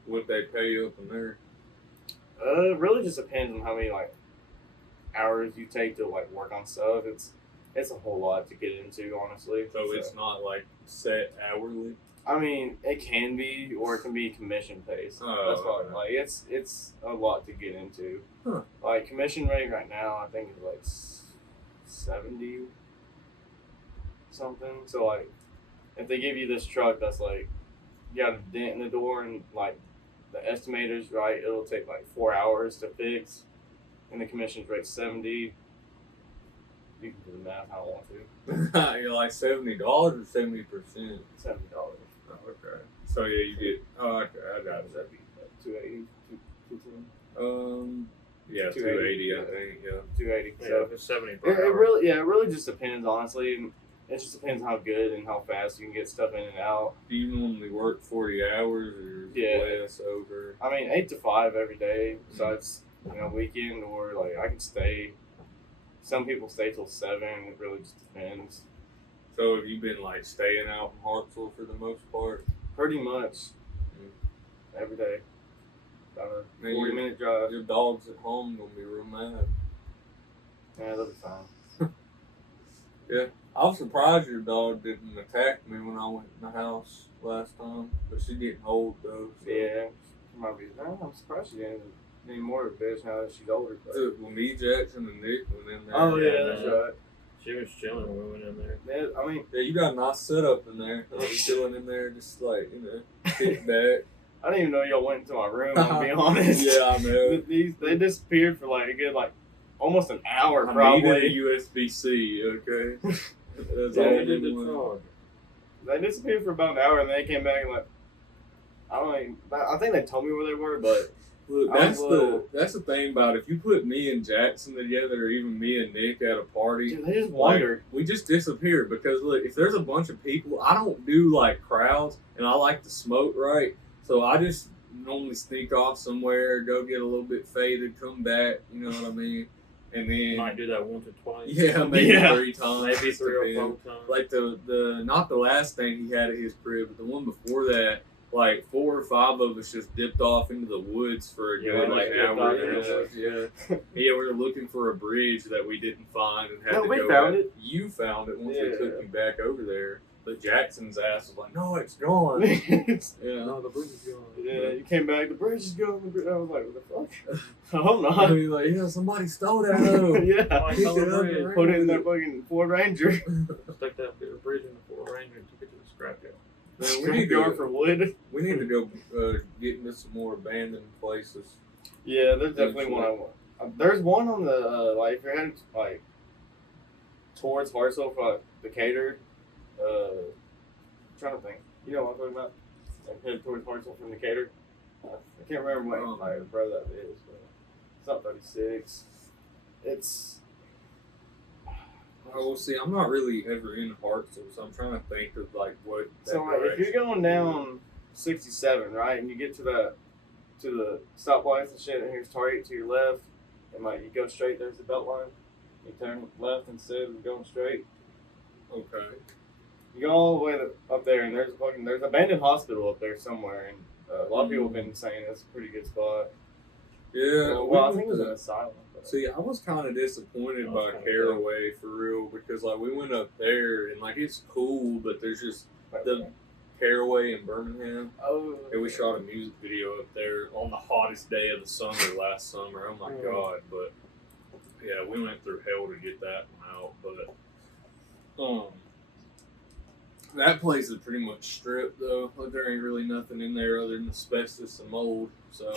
What they pay you up in there? It really just depends on how many like hours you take to like work on stuff. It's a whole lot to get into, honestly. So it's not like set hourly. I mean, it can be, or it can be commission based. Oh, That's why, okay. like, it's a lot to get into. Huh. Like commission rate right now, I think is like 70 something. So like, if they give you this truck that's like you got a dent in the door and like the estimator's right, it'll take like 4 hours to fix, and the commission's rate 70. You can do the math how I want to. You're like $70 or 70%. $70. Oh, okay. So yeah, you get. Oh, okay, I got it. That'd be like 280, 210. Yeah, 280, 280, I think. Yeah. 280. Yeah, So if it's 70 it per hour. really just depends, honestly. And it just depends how good and how fast you can get stuff in and out. Do you normally work 40 hours or Yeah. less over? I mean, 8 to 5 every day, besides weekend, or like I can stay. Some people stay till 7. It really just depends. So have you been like staying out in Hartsville for the most part? Pretty much every day. About a Man, 40-minute drive. Your dog's at home gonna be real mad. Yeah, they'll be fine. I was surprised your dog didn't attack me when I went in the house last time, but she's getting old though. So. Yeah, she might be. I'm surprised she didn't any more of a bitch now that she's older. But. When me, Jackson, and Nick went in there. Oh yeah, Yeah, that's man. right. She was chilling when we went in there. Yeah, I mean, Yeah, you got a nice setup in there. I was chilling in there, just like, sit back. I didn't even know y'all went into my room. To be honest. Yeah, I know. They disappeared for like a good almost an hour I probably. needed a USB-C, okay? That's Yeah, all they did we the wanted. frog. They disappeared for about an hour and then they came back and like I don't know. I think they told me where they were, but Look, I was, that's the thing about it. If you put me and Jackson together, or even me and Nick at a party, dude, they just like, wander. we just disappear because look, if there's a bunch of people, I don't do like crowds, and I like to smoke, right? So I just normally sneak off somewhere, go get a little bit faded, come back. You know what I mean? And then Might do that once or twice. yeah, maybe Yeah. 3 times, Maybe just 3 or depends. 4 times. Like the not the last thing he had at his crib, but the one before that. Like 4 or 5 of us just dipped off into the woods for a Yeah, good we like dipped hour off and a into the half. Yeah, yeah, we were looking for a bridge that we didn't find and had No, to we go found back. it. You found it once Yeah. we took you back over there. But Jackson's ass was like, "No, it's gone." Yeah, No, the bridge is gone. Yeah, you came back. The bridge is gone. I was like, what the fuck? I hope I not. mean, like, yeah, somebody stole that hoe. Yeah, Somebody Pick stole it the up bridge. and ran put it in with that fucking Ford Ranger. Stuck that bridge in the Ford Ranger and took it to the scrapyard. Man, we need to Scrapyard for wood. We need to go get into some more abandoned places. Yeah, there's definitely one I want. There's one on the like if you're heading like towards Hartsville for like, Decatur. Trying to think. You know what I'm talking about? Like headed towards Hartsville from Decatur. I can't remember what like where that is, but it's not 36. It's Oh, well, see, I'm not really ever in Hartsville, so I'm trying to think of like what. so like, if you're going down 67, right, and you get to the stoplights and shit, and here's Target to your left, and like you go straight, there's the belt line. You turn left instead of going straight. Okay. You go all the way up there, and there's an abandoned hospital up there somewhere, and a lot of people have been saying it's a pretty good spot. Yeah. Well, I think it was an asylum. But See, I was kind of disappointed That by was kinda Caraway for real because like we went up there and like it's cool, but there's just the Caraway in Birmingham. oh, And we shot a music video up there on the hottest day of the summer last summer. Oh my god! But yeah, we went through hell to get that one out. But that place is pretty much stripped though. Like there ain't really nothing in there other than asbestos and mold. So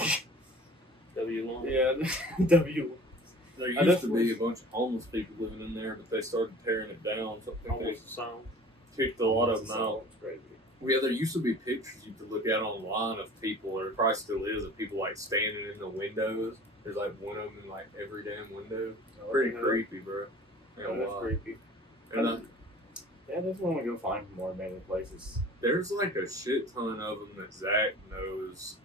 W long. yeah, W. there I used to definitely- be a bunch of homeless people living in there, but they started tearing it down. So I think Almost the sound. they kicked a lot of them out. It's crazy. Yeah, there used to be pictures you could look at online of people, or it probably still is, of people like standing in the windows. There's like one of them in like every damn window. Pretty creepy, bro. Yeah, that's creepy. And Yeah, I just want to go find more abandoned places. there's like a shit ton of them that Zach knows,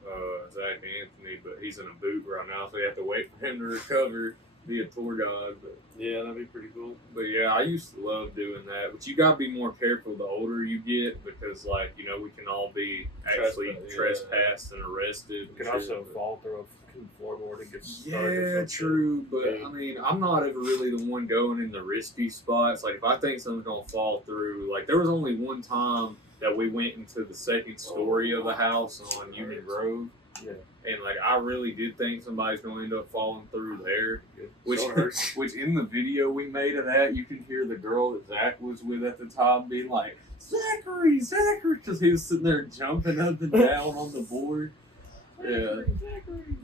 Zach Anthony, but he's in a boot right now, so you have to wait for him to recover, be a tour guide. Yeah, that'd be pretty cool. But yeah, I used to love doing that. But you gotta be more careful the older you get because, like, you know, we can all be actually trespassed and arrested. You can and shit, also but- fall through a fucking floorboard and get stuck. Yeah, or some true. But Yeah. I mean, I'm not ever really the one going in the risky spots. Like, if I think something's gonna fall through, like, there was only one time that we went into the second story of a house on Union Road. Yeah. And like, I really did think somebody's gonna end up falling through there. Which, So hurts. which in the video we made of that, you can hear the girl that Zach was with at the time being like, Zachary, because he was sitting there jumping up and down on the board. Yeah.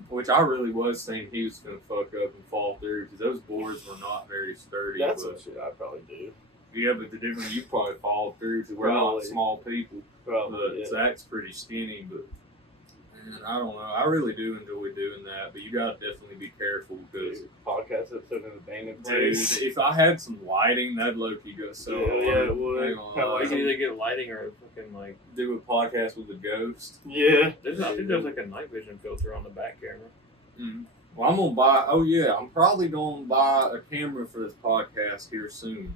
Which I really was thinking he was going to fuck up and fall through because those boards were not very sturdy. That's but, some shit I'd probably do. yeah, but the difference, you probably fall through because we're not Probably. small people. Probably, But yeah. Zach's pretty skinny, but man, I don't know. I really do enjoy doing that, but you got to definitely be careful because, Podcast episode in an abandoned dude, place. if I had some lighting, that'd low-key go so Yeah, hard. yeah, it would. I ain't gonna Kinda lie. You can either get lighting or fucking like. Do a podcast with a ghost. Yeah. I think there's like a night vision filter on the back camera. Mm. Well, I'm gonna buy. Oh yeah, I'm probably gonna buy a camera for this podcast here soon.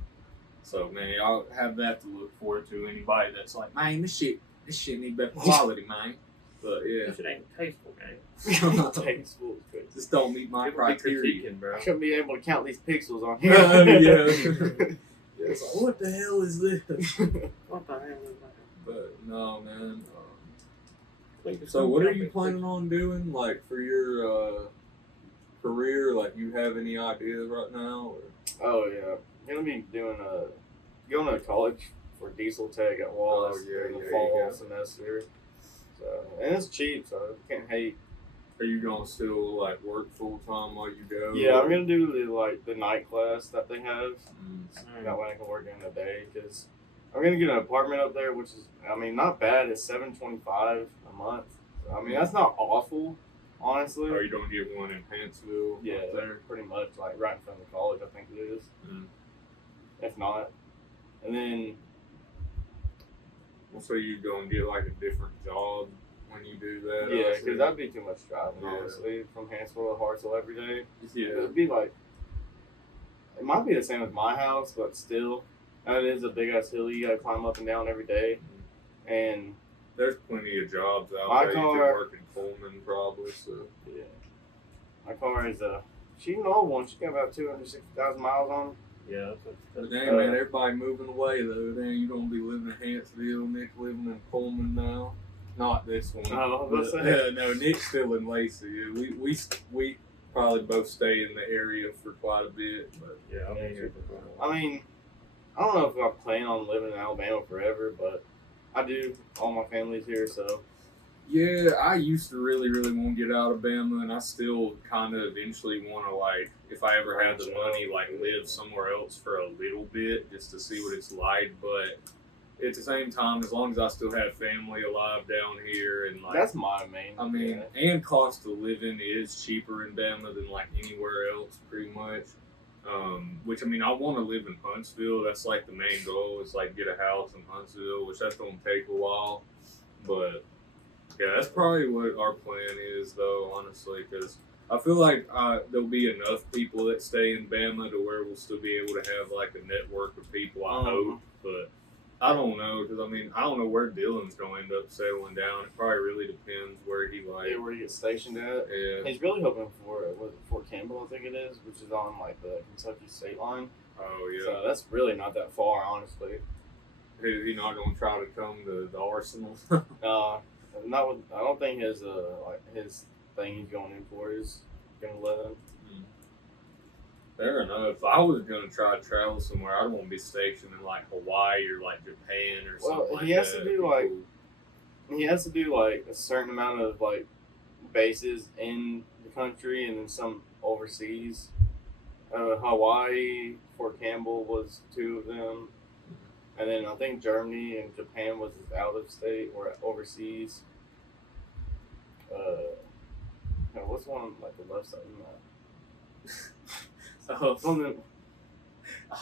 So man, I'll have that to look forward to. Anybody that's like, man, this shit need better quality, man. But yeah, This shit ain't tasteful, gang. Tasteful is crazy. just don't meet my People be criteria. critiquing, bro. I shouldn't be able to count these pixels on here. Yeah. It's like, what the hell is this? What the hell is that? But no, man. Like, So what are you planning on doing, like for your career? Like, you have any ideas right now? Or? Oh yeah, gonna be doing going to college for diesel tech at Wallace Oh, yeah, in the yeah, fall you go. semester. So and it's cheap, so you can't hate. Are you gonna still like work full time while you go? Yeah, I'm gonna do the night class that they have. Mm. That way I can work during the day because I'm gonna get an apartment up there, which is not bad. It's $725 a month. I mean that's not awful, honestly. Or you don't get one in Huntsville? Yeah, up there? pretty much like right in front of the college, I think it is. Mm. If not, and then So you gonna get like a different job when you do that? yeah, obviously? because that'd be too much driving, Yeah. honestly, from Hansville to Hartselle every day. Yeah. It'd be like it might be the same as my house, but still, that is a big ass hill you gotta climb up and down every day, and There's plenty of jobs out My there. You car- could work in Pullman probably. So yeah, my car is she's an old one. She got about 260,000 miles on her. Yeah, but dang, man, everybody moving away though. Dang, you gonna be living in Huntsville. Nick living in Pullman now. Not this one. Oh, what's But, that? no, Nick's still in Lacey. Yeah, we probably both stay in the area for quite a bit. But yeah, I'll be here for a while. I mean, I don't know if I plan on living in Alabama forever, but I do. All my family's here, so yeah, I used to really want to get out of Bama, and I still kind of eventually want to, like, if I ever had the money, like, live somewhere else for a little bit just to see what it's like. But at the same time, as long as I still have family alive down here, and like, that's my main. I mean, and cost of living is cheaper in Bama than like anywhere else, pretty much. Which I mean, I want to live in Huntsville. That's like the main goal is like get a house in Huntsville, which that's gonna take a while. But yeah, that's probably what our plan is, though, honestly, because I feel like there'll be enough people that stay in Bama to where we'll still be able to have like a network of people. I hope, but I don't know, because I mean, I don't know where Dylan's going to end up settling down. It probably really depends where he like. Yeah, where he gets stationed at. Yeah. He's really hoping for Fort Campbell, I think it is, which is on like the Kentucky state line. Oh yeah. So that's really not that far, honestly. He not gonna try to come to the Arsenal? Not with, I don't think his his thing he's going in for is gonna let him. Fair enough. If I was gonna try to travel somewhere, I'd want to be stationed in like Hawaii or like Japan or something. Well, like he has that. to do like he has to do like a certain amount of like bases in the country and then some overseas. Hawaii, Fort Campbell was 2 of them, and then I think Germany and Japan was out of state or overseas. What's one on like the left side of the map? Something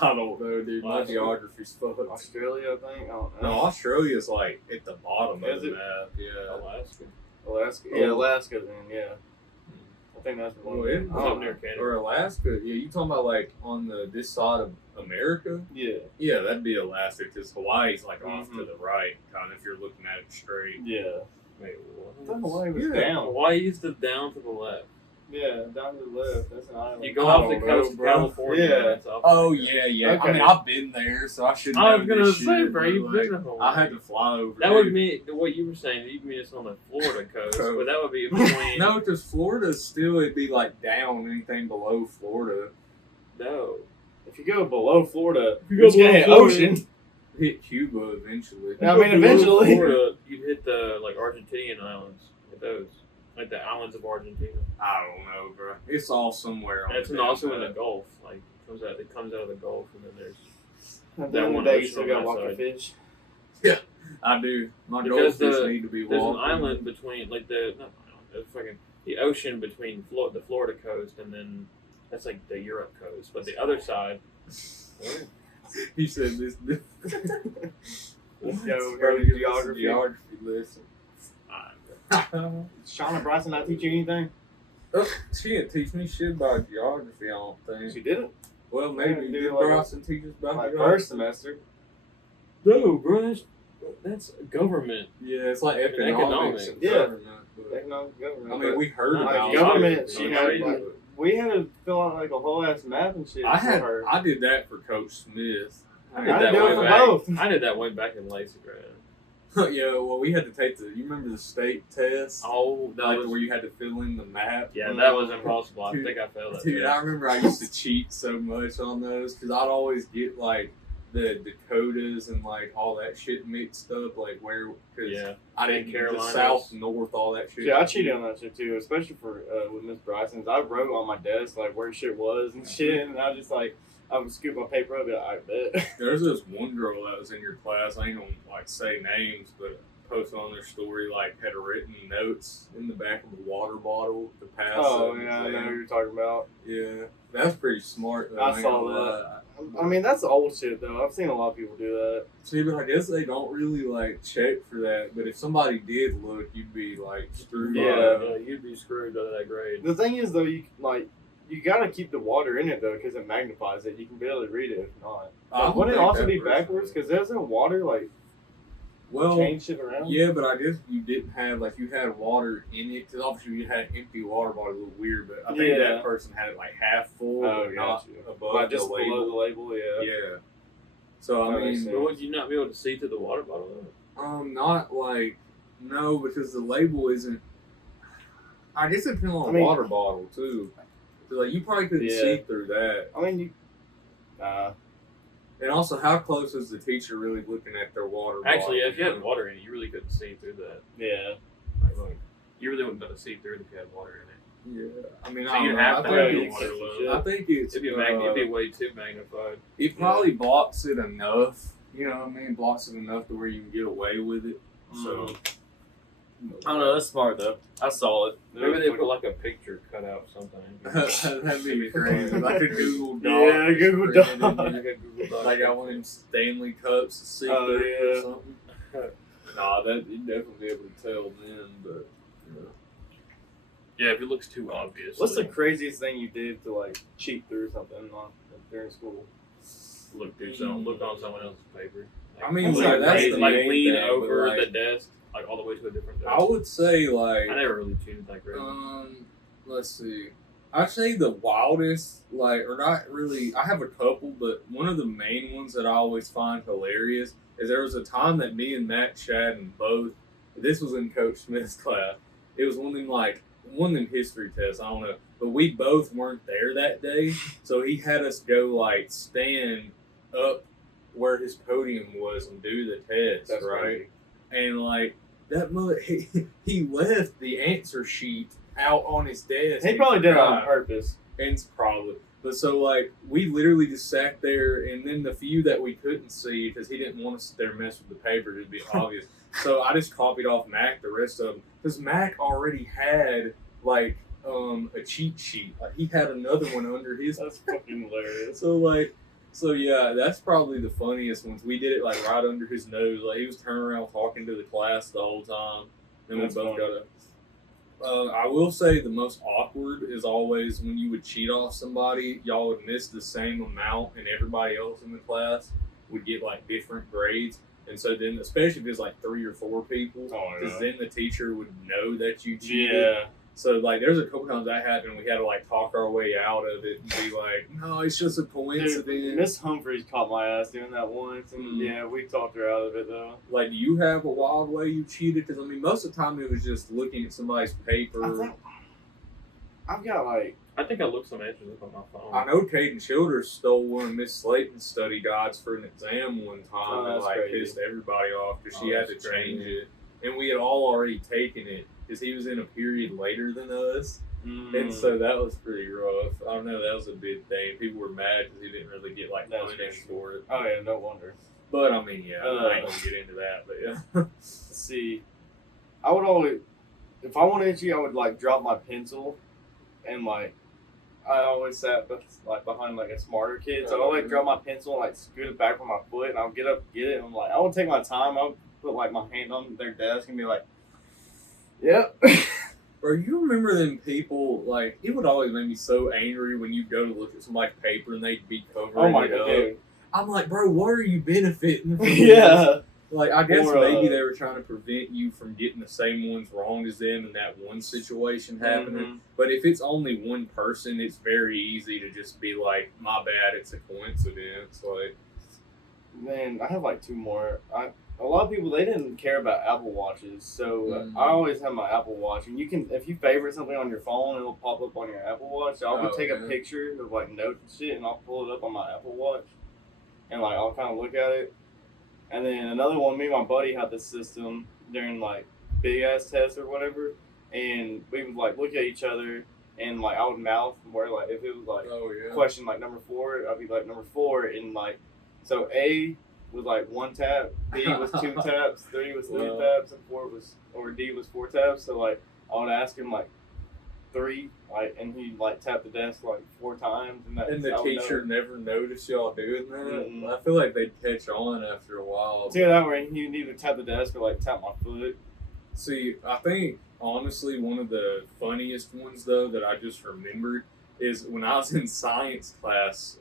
I don't know, dude. My geography's fucked. Australia, I think. I don't know. No, Australia's like at the bottom Is of the it? map. Yeah. Alaska. Yeah, Alaska. Then yeah, I think that's the one. Well, it- It's up near Canada. Or Alaska. Yeah, you talking about like on this side of America? Yeah, Yeah, that'd be Alaska because Hawaii's like off Mhm. to the right, kind of if you're looking at it straight. yeah. Wait, I thought what? Hawaii was Yeah. down. Hawaii's the down to the left. Yeah, down to the left. That's an island. You go I off the don't coast know, of bro. California. Yeah. That's off Oh the coast. yeah. Okay. I mean, I've been there, so I should. I was know gonna this say, shit, bro, but, you've like, been to Hawaii. I had to fly over. That there. would mean what you were saying. You mean it's on the Florida coast, but that would be between. No, because Florida still it'd be like down anything below Florida. No. If you go below Florida, If you you're go gonna hit below Florida- ocean. Hit Cuba eventually. I mean, eventually. Florida, you hit the like Argentinian islands. Hit those, like the islands of Argentina. I don't know, bro. It's all somewhere. On That's the damn also in the map. Gulf. Like it comes out of the Gulf, and then there's At That the end one of the day, you ocean still on gotta that walk your side. fish. I do. My Because goldfish need to be there's walking. an island between like the not island, it's fucking the ocean between the Florida coast and then that's like the Europe coast, but the other side. He said this. Let's go Bro, over give us a geography. geography lesson. Shauna Bryson not teach you anything? She didn't teach me shit about geography, I don't think. She didn't. Well, maybe. Yeah, Did do like Bryson teach us about My geography? first semester. No, bro, that's government. Yeah, it's like Economics. economics. And Yeah. government, but- Economic government. I mean, we heard Like about government, it. she Like had crazy. like, we had to fill out like a whole ass map and shit. I for her. did that for Coach Smith. I I did had that to do way it for back. both. I did that way back in Lacey, bro. Yeah, well, we had to take you remember the state test? Oh, that Like was where you had to fill in the map? yeah, that was impossible. I Dude, think I failed that. Dude, test. I remember I used to cheat so much on those because I'd always get like the Dakotas and like all that shit mixed up, like where, because Yeah, I didn't and get the Carolinas. south, north, all that shit. Yeah, I cheated on that shit too, especially for with Miss Bryson's. I wrote on my desk like where shit was and shit, and I just like I would scoop my paper up and I bet. There's this one girl that was in your class. I ain't gonna like say names, but posted on their story, like, had written notes in the back of a water bottle to pass. Oh, yeah, I know who you're talking about. Yeah, that's pretty smart, though. I saw that. I mean, that's old shit, though. I've seen a lot of people do that. See, but I guess they don't really, like, check for that. But if somebody did look, you'd be, like, screwed. Yeah, you'd be screwed out of that grade. The thing is, though, you gotta keep the water in it, though, because it magnifies it. You can barely read it if not. I Wouldn't it think also that be person- backwards? Because doesn't water, like, Well, change shit around? yeah, but I guess you didn't have, like, you had water in it. Because obviously you had an empty water bottle, a little weird. But I think Yeah. that person had it, like, half full, Oh, but not gotcha. above Like, the just below label. the label, yeah. Yeah. So, I That makes mean, sense. But would you not be able to see through the water bottle, though? not like, no, because the label isn't, I guess it depends on I the mean- water bottle, too. So, like, you probably couldn't Yeah. see through that. I mean, you. And also, how close is the teacher really looking at their water Actually, bottle? if you had water in it, you really couldn't see through that. Yeah. Like, you really wouldn't be able to see through it if you had water in it. Yeah. I mean, So I don't you'd know. have to I have think your water it's- low. I think it's, It'd be way too magnified. it probably blocks it enough, you know what I mean? Blocks it enough to where you can get away with it. So, I don't know. That's smart though. I saw it. Maybe they put like a picture cut out something. that'd be crazy. Like a Google Doc. Yeah, just Google printed Doc. in there. Like I want them Stanley cups to see Oh, through or yeah. something. Nah, that you'd definitely be able to tell then, but you know. Yeah, if it looks too obvious. What's the then craziest thing you did to like cheat through something during school? look on someone else's paper? I mean, like, that's the like main lean thing, but, over like, the desk, like all the way to a different desk. I would say like I never really cheated that great. let's see. I'd say the wildest, like, or not really, I have a couple, but one of the main ones that I always find hilarious is there was a time that me and Matt, Chad, and both, this was in Coach Smith's class, it was one of them history tests, I don't know, but we both weren't there that day, so he had us go, like, stand up where his podium was and do the test, That's right? crazy. And, like, that mother, he left the answer sheet out on his desk. He and probably did it on forgot. purpose. And probably. But so, like, we literally just sat there, and then the few that we couldn't see, because he didn't want to sit there and mess with the paper, it'd be obvious. So I just copied off Mac the rest of them. Because Mac already had, like, a cheat sheet. Like, he had another one under his. That's fucking hilarious. So yeah, that's probably the funniest ones. We did it, like, right under his nose. Like, he was turning around talking to the class the whole time. Then That's we both funny. got a. I will say the most awkward is always when you would cheat off somebody, y'all would miss the same amount, and everybody else in the class would get like different grades. And so then, especially if it's like 3 or 4 people, Oh, because yeah. then the teacher would know that you cheated. Yeah. So like, there's a couple times that happened. We had to like talk our way out of it and be like, "No, it's just a coincidence." Dude, Miss Humphreys caught my ass doing that once, and Mm. yeah, we talked her out of it though. Like, do you have a wild way you cheated? Because I mean, most of the time it was just looking at somebody's paper. I think I've got like I think I looked some answers up on my phone. I know Caden Childers stole one of Miss Slayton's study guides for an exam one time Oh, and that's like crazy. pissed everybody off because she Oh, had to that's change crazy. it. And we had all already taken it because he was in a period later than us. And so that was pretty rough. I don't know, that was a big thing. People were mad because he didn't really get like That's punished crazy. for it. oh yeah, no wonder. But I mean, yeah, I ain't gonna get into that. But yeah. Let's see, I would always, if I wanted to cheat, I would like drop my pencil, and like I always sat like behind like a smarter kid, so I would like drop my pencil and like scoot it back with my foot, and I'll get up, get it, and I'm like, I would take my time. I would put like my hand on their desk and be like, "Yep." Or you remember them people, like, it would always make me so angry when you go to look at somebody's paper and they'd be covering Oh my it up. god, dude. I'm like, bro, what are you benefiting from? Yeah. Like, I guess Or, maybe they were trying to prevent you from getting the same ones wrong as them in that one situation happening. Mhm. But if it's only one person, it's very easy to just be like, my bad, it's a coincidence. Like, Man, I have like 2 more. A lot of people, they didn't care about Apple Watches, so Mm. I always have my Apple Watch, and you can, if you favorite something on your phone, it'll pop up on your Apple Watch. So I'll go Oh, take a yeah. picture of like notes and shit, and I'll pull it up on my Apple Watch, and like I'll kind of look at it. And then another one, me and my buddy had this system during like big ass tests or whatever, and we would like look at each other, and like I would mouth where like if it was like oh, yeah. question like number 4, I'd be like number 4, and like so A was like 1 tap, B was 2 taps, 3 was 3 Wow. taps, and D was 4 taps. So like I would ask him like 3, like, and he like tapped the desk like 4 times, and And the I would teacher know. never noticed y'all doing that. Mm-mm. I feel like they'd catch on after a while. It's either that way he would either tap the desk or like tap my foot. See, I think honestly one of the funniest ones though that I just remembered is when I was in science class,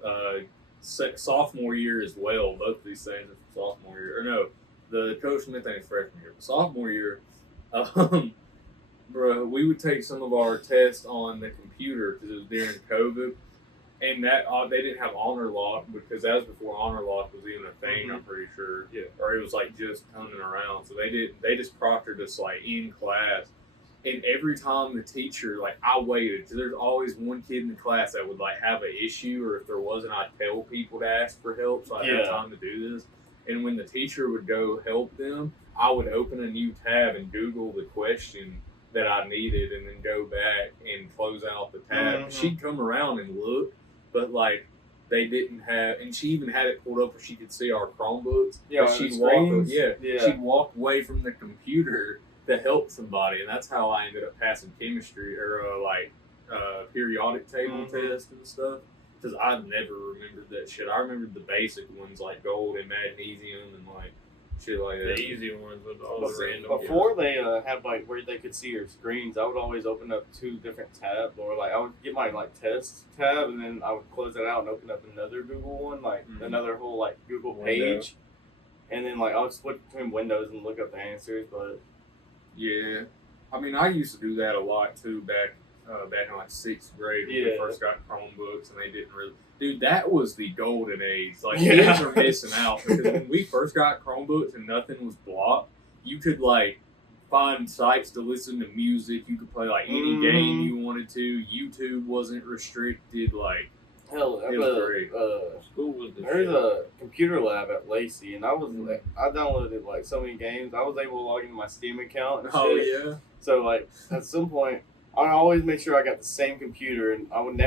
sophomore year as well. Both of these things are sophomore year, or no, the Coach Smith thing is freshman year. But sophomore year, bro, we would take some of our tests on the computer because it was during COVID, and that they didn't have honor lock because that was before honor lock was even a thing. I'm pretty sure, Yeah. or it was like just coming around. So they didn't. They just proctored us like in class, and every time the teacher, like I waited because there's always one kid in the class that would like have an issue, or if there wasn't, I'd tell people to ask for help so I had time to do this. And when the teacher would go help them, I would open a new tab and Google the question that I needed and then go back and close out the tab. Mm-hmm. She'd come around and look, but like they didn't have, and she even had it pulled up where she could see our Chromebooks. Yeah, But on she'd the walk, screens? Yeah. she'd walk away from the computer to help somebody, and that's how I ended up passing chemistry or periodic table test and stuff. Because I never remembered that shit. I remembered the basic ones like gold and magnesium and like shit like The that. easy ones with all the random. Before they had like where they could see your screens, I would always open up 2 different tabs, or like I would get my like test tab, and then I would close it out and open up another Google one, like another whole like Google page, and then like I would switch between windows and look up the answers. But Yeah, I mean, I used to do that a lot too back in like 6th grade when we first got Chromebooks, and they didn't really. Dude, that was the golden age. Like kids are missing out because when we first got Chromebooks and nothing was blocked, you could like find sites to listen to music. You could play like any game you wanted to. YouTube wasn't restricted. Like hell, it was great. School was the there's shit. a computer lab at Lacey, and I downloaded like so many games. I was able to log into my Steam account and Oh shit. yeah. So like at some point, I always make sure I got the same computer, and I would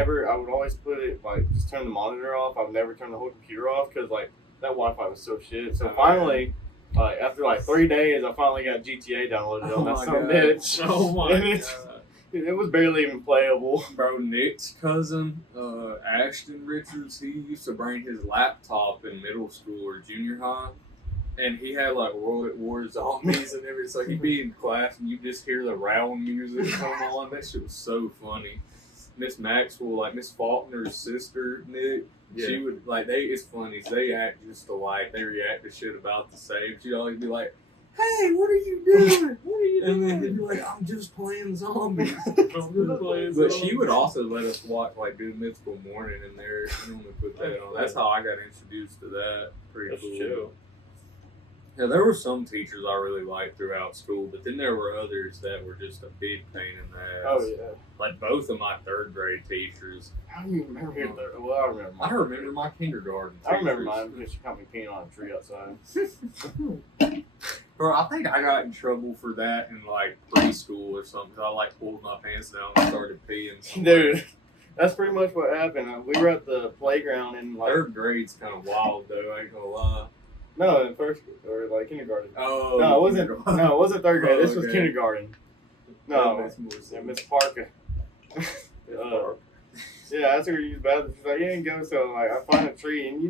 always put it like just turn the monitor off. I would never turn the whole computer off because like that Wi-Fi was so shit. So finally, after like 3 days, I finally got GTA downloaded on that son of a bitch. Oh my And god. it was barely even playable. Bro, Nick's cousin, Ashton Richards, he used to bring his laptop in middle school or junior high, and he had like World at War zombies and everything. So he'd be in class and you just hear the round music come on. That shit was so funny. Miss Maxwell, like Miss Faulkner's sister, Nick, she would like it's funny. They act just alike. They react to shit about the same. She'd always be like, "Hey, what are you doing? What are you doing?" And then he'd be like, "I'm just playing zombies." But she would also let us watch like Do Mythical Morning in there. She only put that on. That's how I got introduced to that. Pretty That's cool. chill. Yeah, there were some teachers I really liked throughout school, but then there were others that were just a big pain in the ass. Oh yeah. Like both of my 3rd grade teachers. How do you remember that? Well, I remember mine. I remember my kindergarten teachers. I remember mine because she caught me peeing on a tree outside. Bro, I think I got in trouble for that in like preschool or something. 'Cause I like pulled my pants down and started peeing. somewhere. Dude, that's pretty much what happened. We were at the playground and like 3rd grade's kind of wild though. I ain't gonna lie. no, in first or like kindergarten. Oh, No, it wasn't. kindergarten. No, it wasn't 3rd grade. This was Okay. kindergarten. That No, makes more yeah, sense. Miss Parker. Yeah, that's where you use bathroom. She's like, you didn't go. So like, I find a tree, and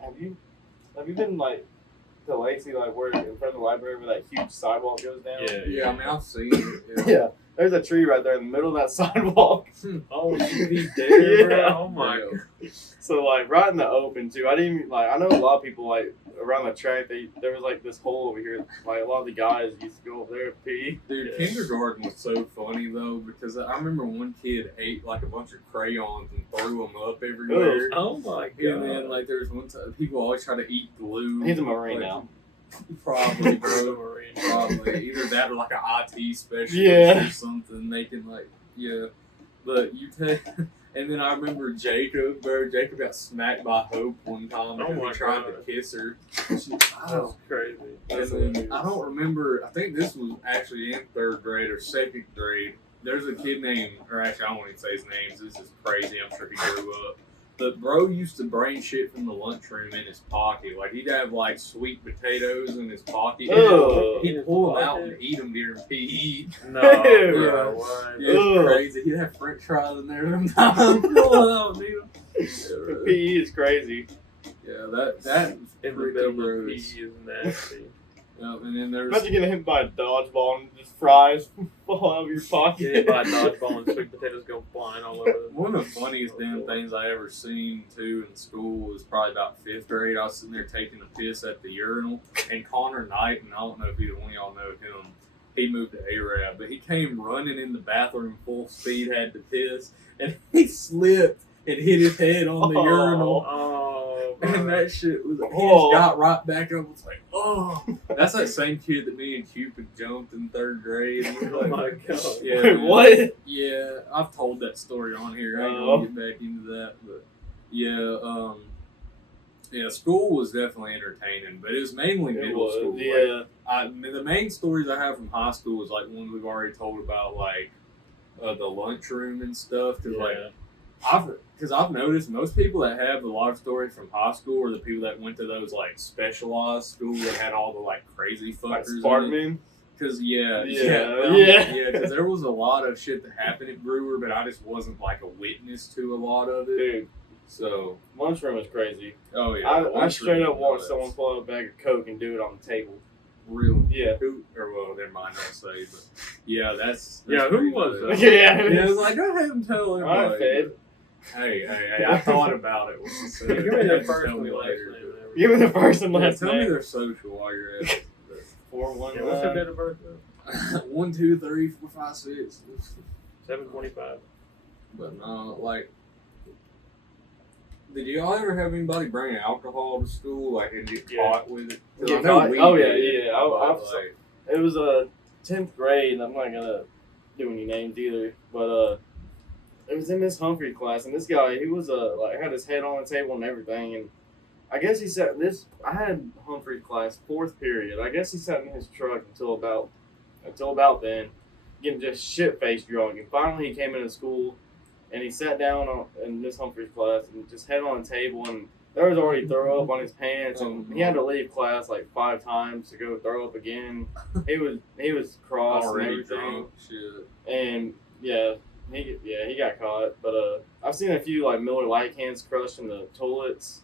have you been like to Lacey, like where in front of the library where that huge sidewalk goes down? Yeah, I mean, I've seen it. Yeah. There's a tree right there in the middle of that sidewalk. Oh, he's dead, Yeah. bro. Oh my god. So like right in the open too. I didn't even like. I know a lot of people like around the track. There was like this hole over here. Like a lot of the guys used to go over there and pee. Dude, Yeah. kindergarten was so funny though because I remember one kid ate like a bunch of crayons and threw them up everywhere. Oh my god. And then like there was one time people always try to eat glue. He's a Marine like, now. Probably, The bro. Marine. Probably either that or like an IT specialist Yeah. or something. They can like but you take. And then I remember Jacob, bro. Jacob got smacked by Hope one time because my he tried God. to kiss her. That's crazy. And then, I don't remember. I think this was actually in 3rd grade or 2nd grade. There's a kid named, or actually I don't want to say his name. This is crazy. I'm sure he grew up. The bro used to bring shit from the lunchroom in his pocket. Like, he'd have, like, sweet potatoes in his pocket. Ugh. He'd pull them out and eat them during PE. No, Ew. bro. What? Yeah, it's Ugh. crazy. He'd have french fries in there sometimes. Pull them out and eat them. Yeah, PE is crazy. that In the freaking middle of gross. PE is nasty. And then there's Imagine getting hit by a dodgeball and just fries fall out of your Get pocket. hit by a dodgeball and sweet potatoes go flying all over the one of the funniest damn things I ever seen too in school was probably about 5th grade. I was sitting there taking a piss at the urinal, and Connor Knight, and I don't know if either one of y'all know him, he moved to Arab, but he came running in the bathroom full speed, had to piss, and he slipped and hit his head on the urinal. Oh, And bro. that shit was, he Oh. just got right back up and was like, oh. That's that same kid that me and Cupid jumped in 3rd grade. Oh my god. Yeah, Wait, man. what? Yeah, I've told that story on here. I ain't Oh. gonna get back into that, but yeah, school was definitely entertaining, but it was mainly It middle was, school. Like, yeah. the main stories I have from high school is like ones we've already told about, like the lunchroom and stuff. Cause like I've noticed most people that have a lot of stories from high school are the people that went to those like specialized schools that had all the like crazy fuckers. Like in it. Sparkman. Cause Yeah. Cause there was a lot of shit that happened at Brewer, but I just wasn't like a witness to a lot of it. Dude, So, lunchroom is crazy. oh yeah, I straight up watched watched someone pull out a bag of Coke and do it on the table. Really? Yeah. Who? Or well, never mind. Don't say. But yeah, that's Yeah, who pretty was good. that? Yeah. Yeah, it was like go ahead and tell everybody. Alright, Fed. Hey! I thought about it. When you said Give it. me You their have to first tell and me last later. name. and Give me the first and Yeah, last tell me name. their social while you're at it. 419. Yeah, what's their date of birth? 1, 2, 3, 4, 5, 6. 725. But no, like, did y'all ever have anybody bring alcohol to school, like, and get Yeah. caught with it? 'Cause Get I know caught? we Oh, yeah, did, yeah. but, I've- like, It was 10th grade, and I'm not gonna do any names either, but it was in Miss Humphrey class, and this guy, he was like had his head on the table and everything, and I guess he sat this. I had Humphrey class 4th period. I guess he sat in his truck until about then, getting just shit faced drunk, and finally he came into school, and he sat down in Miss Humphrey's class and just head on the table, and there was already throw up on his pants, and he had to leave class like 5 times to go throw up again. He was cross and already everything, drunk, shit. and he got caught. But I've seen a few like Miller Lite cans crushed in the toilets.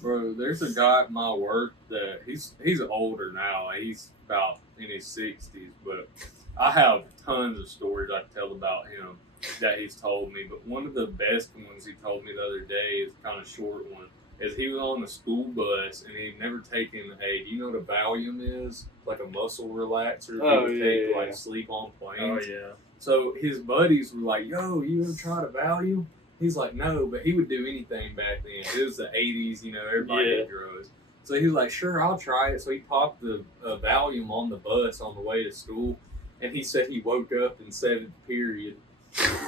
Bro, there's a guy at my work that he's older now. Like, he's about in his 60s, but I have tons of stories I can tell about him that he's told me. But one of the best ones he told me the other day is kind of short one. Is he was on the school bus and he'd never taken do you know what a Valium is? Like a muscle relaxer Oh, people yeah, take to yeah. like sleep on Oh, planes. yeah. So his buddies were like, yo, you ever tried a Valium? He's like, no, but he would do anything back then. It was the 80s, everybody Yeah. did drugs. So he was like, sure, I'll try it. So he popped the Valium on the bus on the way to school, and he said he woke up in 7th period.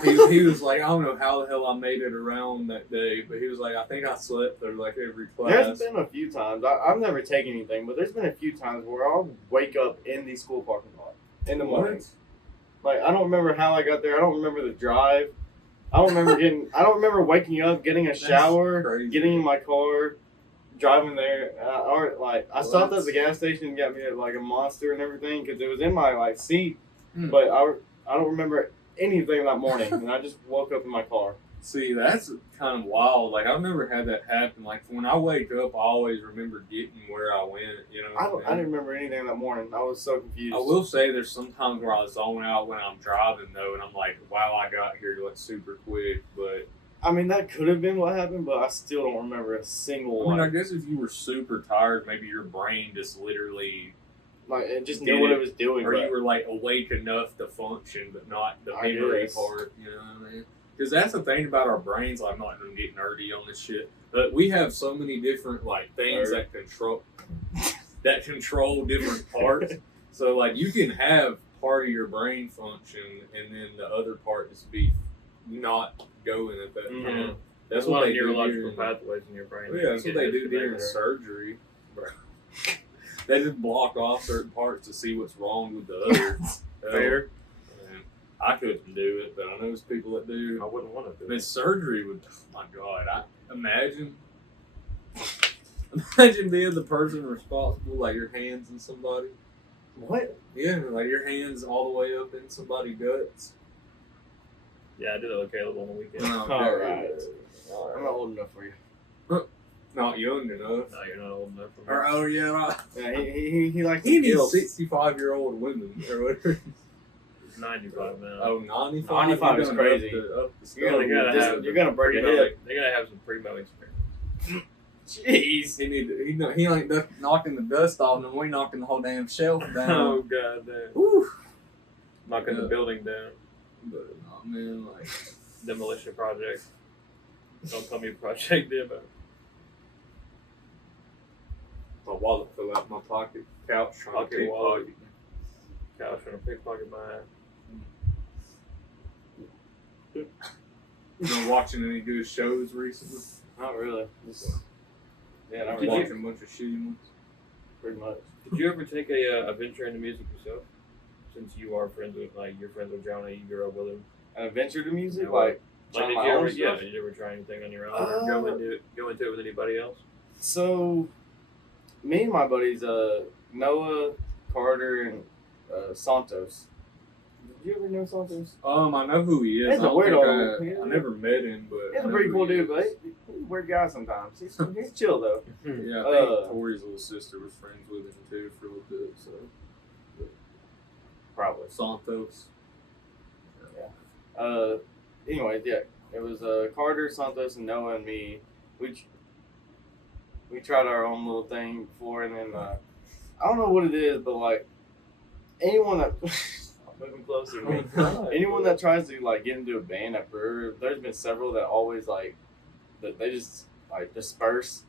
He was like, I don't know how the hell I made it around that day, but he was like, I think I slept through like every class. There's been a few times I've never taken anything, but there's been a few times where I'll wake up in the school parking lot in the morning. Like, I don't remember how I got there. I don't remember the drive. I don't remember waking up, getting a That's shower, crazy. getting in my car, driving there. Or like I stopped at that's- the gas station and got me like a Monster and everything because it was in my like seat. Hmm. But I don't remember anything that morning, and I just woke up in my car. See, that's kind of wild. Like, I've never had that happen. Like, when I wake up, I always remember getting where I went, I didn't remember anything that morning. I was so confused. I will say there's some times where I zone out when I'm driving, though, and I'm like, wow, I got here like super quick. But I mean, that could have been what happened, but I still don't remember a single I mean, I one. guess if you were super tired, maybe your brain just literally, Like, it just Did knew what it, it was doing. or but you were like awake enough to function, but not the I memory guess. part. You know what I mean? Because that's the thing about our brains. I'm not going to get nerdy on this shit, but we have so many different like things that control different parts. So like you can have part of your brain function, and then the other part just be not going at that Mhm. time. That's what one of they the do neurological during- pathways in your brain. Oh, yeah, that's what they do during Disconnected. surgery, bro. They just block off certain parts to see what's wrong with the other. Fair. Yeah. I couldn't do it, but I know there's people that I do. wouldn't want to do But it. surgery would, oh my God, imagine being the person responsible, like your hands in somebody. What? Yeah, like your hands all the way up in somebody's guts. Yeah, I did it with Caleb on the weekend. No, All right. All I'm not old enough for you. Not young enough. No, you're not old enough for me. Or, oh yeah, right. Yeah, he likes He the needs gills. 65-year-old women or whatever. He's 95 now. Oh, 95? 95 is You're gonna crazy. up the You're gonna, gotta just- have you're gonna break a hip. They gotta have some pre-mo experience. Jeez. He ain't knocking the dust off, and we knocking the whole damn shelf down. Oh god damn. Whew. Knocking the Yeah. building down. But oh man, like Demolition project. Don't call me project demo. my wallet fell out my pocket. Couch trying Pocket to pickpocket. wallet. Couch trying to pickpocket my ass. You been watching any good shows recently? Not really. Yeah, not Did really. Watching a bunch of shitty ones. Pretty much. Did you ever take a venture into music yourself? Since you are friends with, like, you're friends with Johnny, you grew up with him. An adventure to music? Yeah, Like, Like, try did my you own ever, yeah, stuff? did you ever try anything on your own or go into it with anybody else? So, me and my buddies, Noah, Carter, and Santos. Did you ever know Santos? I know who he is. He's a I don't weirdo. think I never met him, but He's I a know pretty who cool he dude, is. but he's a weird guy sometimes. He's chill, though. Yeah, I think Uh, Tori's little sister was friends with him too for a little bit. So Probably. Santos. Anyways, yeah. It was Carter, Santos, and Noah and me. We tried our own little thing before, and then I don't know what it is, but like anyone that moving closer to me, anyone that tries to like get into a band at Brewer, there's been several that always like that they just like disperse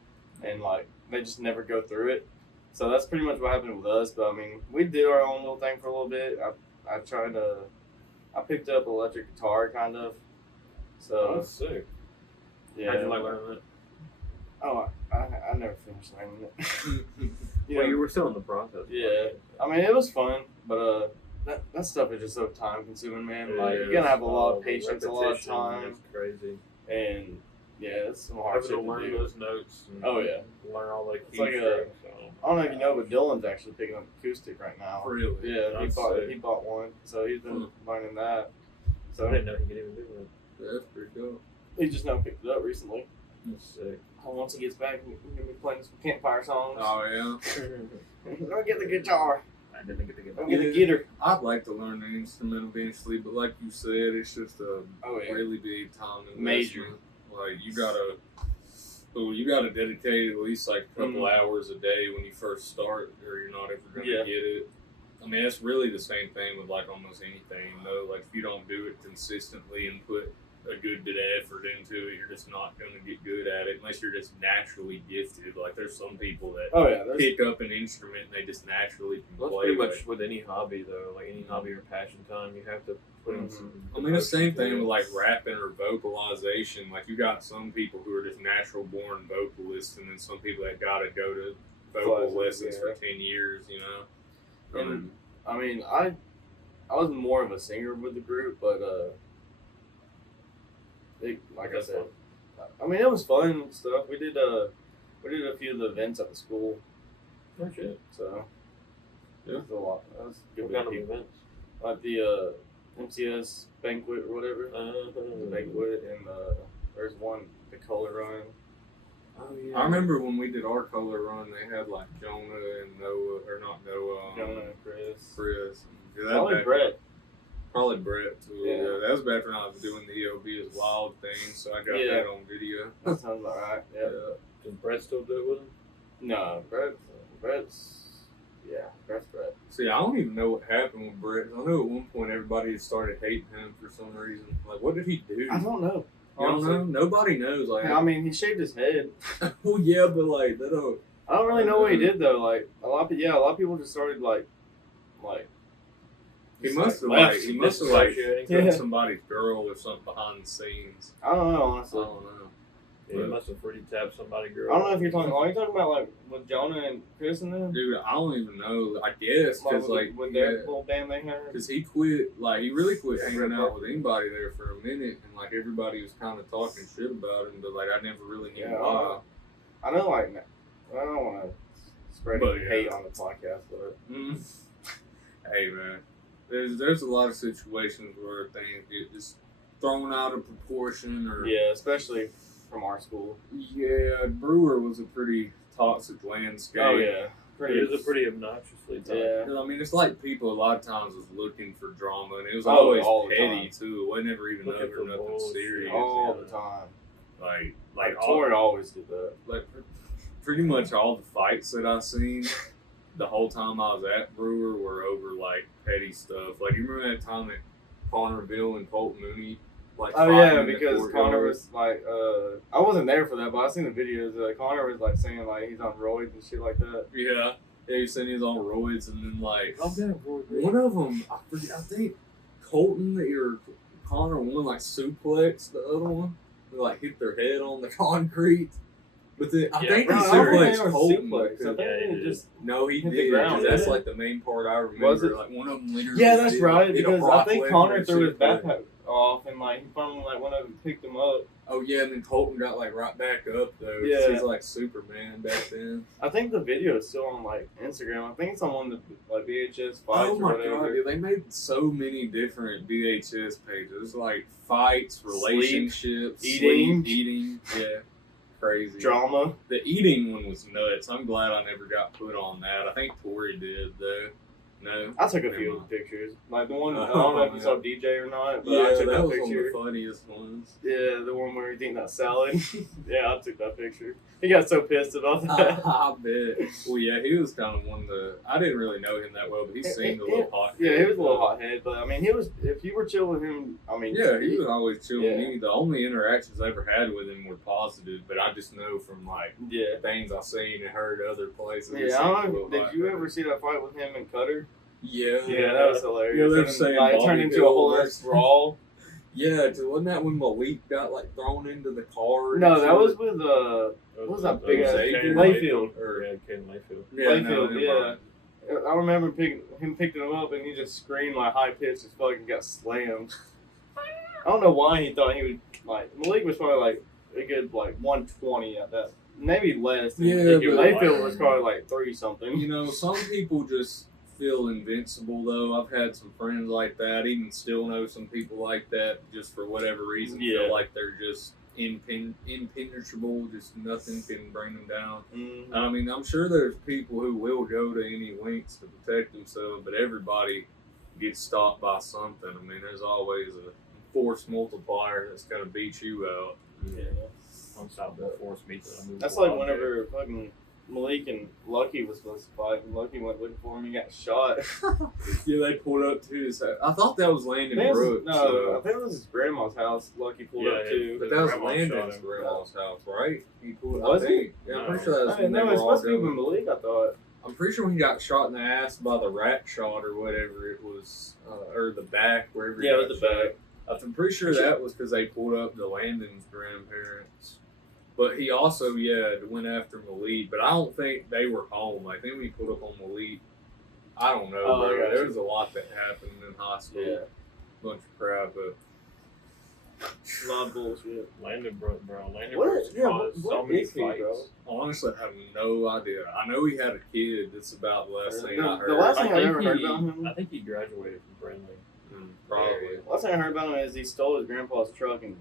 and like they just never go through it. So that's pretty much what happened with us. But I mean, we did our own little thing for a little bit. I picked up electric guitar kind of. So That's sick. yeah. How'd you like learning that? Oh, I never finished learning it. Well, you were still in the process. Yeah. I mean, it was fun, but that stuff is just so time consuming, man. Like you gotta have a lot of patience, a lot of time, It's crazy. and yeah, it's some hard Having shit to to learn do. those notes. And Oh, yeah. Learn all the It's key like a- strings. So. I don't know if you know, but Dylan's actually picking up acoustic right now. Really? Yeah, That's he sick. bought one, so he's been learning that. I So didn't know he could even do that. That's pretty dope. he just now picked it up recently. That's sick. Once he gets back, we're gonna be playing some campfire songs. Oh yeah. Go get the guitar. I didn't get to get Go that. get the guitar. I'd like to learn an instrument eventually, but like you said, it's just a Oh yeah. really big time investment. Major. Like you gotta dedicate at least like a couple hours a day when you first start, or you're not ever gonna Yeah. get it. I mean, it's really the same thing with like almost anything, though. Like if you don't do it consistently and put a good bit of effort into it, you're just not gonna get good at it unless you're just naturally gifted. Like there's some people that Oh yeah. There's, pick up an instrument and they just naturally can Well, that's play. pretty like, much with any hobby, though. Like any hobby or passion time, you have to put in some. I mean, the same thing with like rapping or vocalization. Like you got some people who are just natural born vocalists, and then some people that gotta go to vocal Classes, lessons yeah. for 10 years. You know. And I mean, I was more of a singer with the group, but like I said, I mean, it was fun and stuff. We did a few of the events at the school, Oh, shit. so Yeah. it was a lot. That was a good What bit kind of of people. events? Like the MCS banquet or whatever. The banquet, and there's one, the color run. Oh, yeah. I remember when we did our color run, they had like Jonah and Noah, or not Noah, Jonah and Chris. Chris. Yeah, that Probably back- Brett. Probably Brett too. Yeah. Yeah. That was back when I was doing the EOB as wild thing, so I got Yeah. that on video. That sounds about right. Yeah. Does Brett still do it with him? No, Brett's Brett. See, I don't even know what happened with Brett. I know at one point everybody had started hating him for some reason. Like, what did he do? I don't know. You don't know? Nobody knows. Like, I mean, he shaved his head. well, yeah, but like, they don't. I don't really know what he did though. Like a lot of people just started like. He just, must have left. like, he must have Must like have, killed yeah. somebody's girl or something behind the scenes. I don't know I honestly. don't know. Yeah, he must have fruity tapped somebody, girl. I don't know if you're talking. Are you talking about like with Jonah and Chris and them? Dude, I don't even know. I guess because with their little band they had. because he quit. Like he really quit hanging out with anybody there for a minute, and like everybody was kind of talking shit about him, but like I never really knew why. I know, like I don't want to spread any hate on the podcast, but hey man, there's a lot of situations where things get just thrown out of proportion, or especially from our school. Yeah, Brewer was a pretty toxic landscape. Oh yeah, It was a pretty obnoxiously toxic. Yeah. I mean, it's like people a lot of times was looking for drama, and it was all always the petty time. too. It wasn't never even Looking over for nothing bullshit. serious. All the time. Like Tori always did that. like pretty much all the fights that I seen the whole time I was at Brewer were over like petty stuff. Like you remember that time at Connorville and Colt Mooney? Like Oh fighting yeah, in the because courtyard? Connor was like, I wasn't there for that, but I seen the videos. Connor was like saying like he's on roids and shit like that. Yeah, he said he was on roids, and then like I'm down for it. one of them, I think Colton or Connor, one like suplexed the other one. They like hit their head on the concrete. But then I think he I don't think they suplexed were Colton. suplex. I because- think they just No, he hit the did. ground, 'Cause that's didn't it? like the main part I remember. Was it? Like one of them literally. yeah, that's did- right. did a Because I Brock think Lesnar Connor threw his suplex. backpack off and like he finally like went up and picked him up. Oh yeah, and then Colton got like right back up though. 'Cause Yeah. he's like Superman back then. I think the video is still on like Instagram. I think it's on one of the like VHS fights Oh or my whatever. god, dude, they made so many different VHS pages, like fights, relationships, eating. eating, yeah, crazy. Drama. The eating one was nuts. I'm glad I never got put on that. I think Tori did though. No, I took a Never few mind. pictures. Like the one, I don't know if you saw DJ or not, but I Yeah, took that that was one of picture. the funniest ones. Yeah, the one where he's eating that salad. Yeah, I took that picture. He got so pissed about that. I bet. Well, yeah, he was kind of one of the. I didn't really know him that well, but he seemed a little hot. Yeah, he was a little hothead, but I mean, he was. If you were chill with him, I mean, Yeah, he was always chill with Yeah. me. The only interactions I ever had with him were positive, but I just know from like Yeah. things I've seen and heard other places. he Yeah, seemed a I don't know. little Did hot you there. ever see that fight with him and Cutter? Yeah. Yeah, that was Yeah, hilarious. they were And then, saying like, it Bobby turned into a Hill whole was- ass brawl. Yeah, 'cause wasn't that when Malik got like thrown into the car? and No, that shit? was with what was that big ass Xavier Layfield? Or Yeah, Caden Layfield. Layfield, no, never yeah. mind. I remember him picking him up and he just screamed like high pitched as fuck and got slammed. I don't know why he thought he would like Malik was probably like a good like 120 at that, maybe less. And Yeah, Layfield but- was probably like 3 something. You know, some people just feel invincible though. I've had some friends like that, even still know some people like that, just for whatever reason Yeah. feel like they're just impenetrable, just nothing can bring them down. Mhm. I mean, I'm sure there's people who will go to any lengths to protect themselves, but everybody gets stopped by something. I mean, there's always a force multiplier that's going to beat you out. Yeah. Unstoppable force meets that. That's like whenever fucking Malik and Lucky was supposed to fight, and Lucky went looking for him, he got shot. Yeah, they pulled up to his house. I thought that was Landon I Brooks. think it was his grandma's house. Lucky pulled Yeah, up to. But that was Grandma Landon's shot him. grandma's house, right? He pulled. Was I it? think. Yeah, I'm pretty sure that was when they No, were it's all supposed to be with going. Malik, I thought. I'm pretty sure when he got shot in the ass by the rat shot or whatever it was, or the back, wherever. he Yeah, it got was the shot. back. I'm pretty sure that was because they pulled up to Landon's grandparents. But he also, went after Malik. But I don't think they were home. I think when he pulled up on Malik, I don't know, Oh, I bro. got There you. was a lot that happened in high school. Yeah. Bunch of crap, but A lot of bullshit. Landon Brooks, bro. Landon What- Brooks yeah, caused what so many is he, bro? fights. honestly, I have no idea. I know he had a kid. That's about the last thing I heard. The last thing I think ever heard about him. I think he graduated from Brindley. Probably. Last thing I heard about him is he stole his grandpa's truck and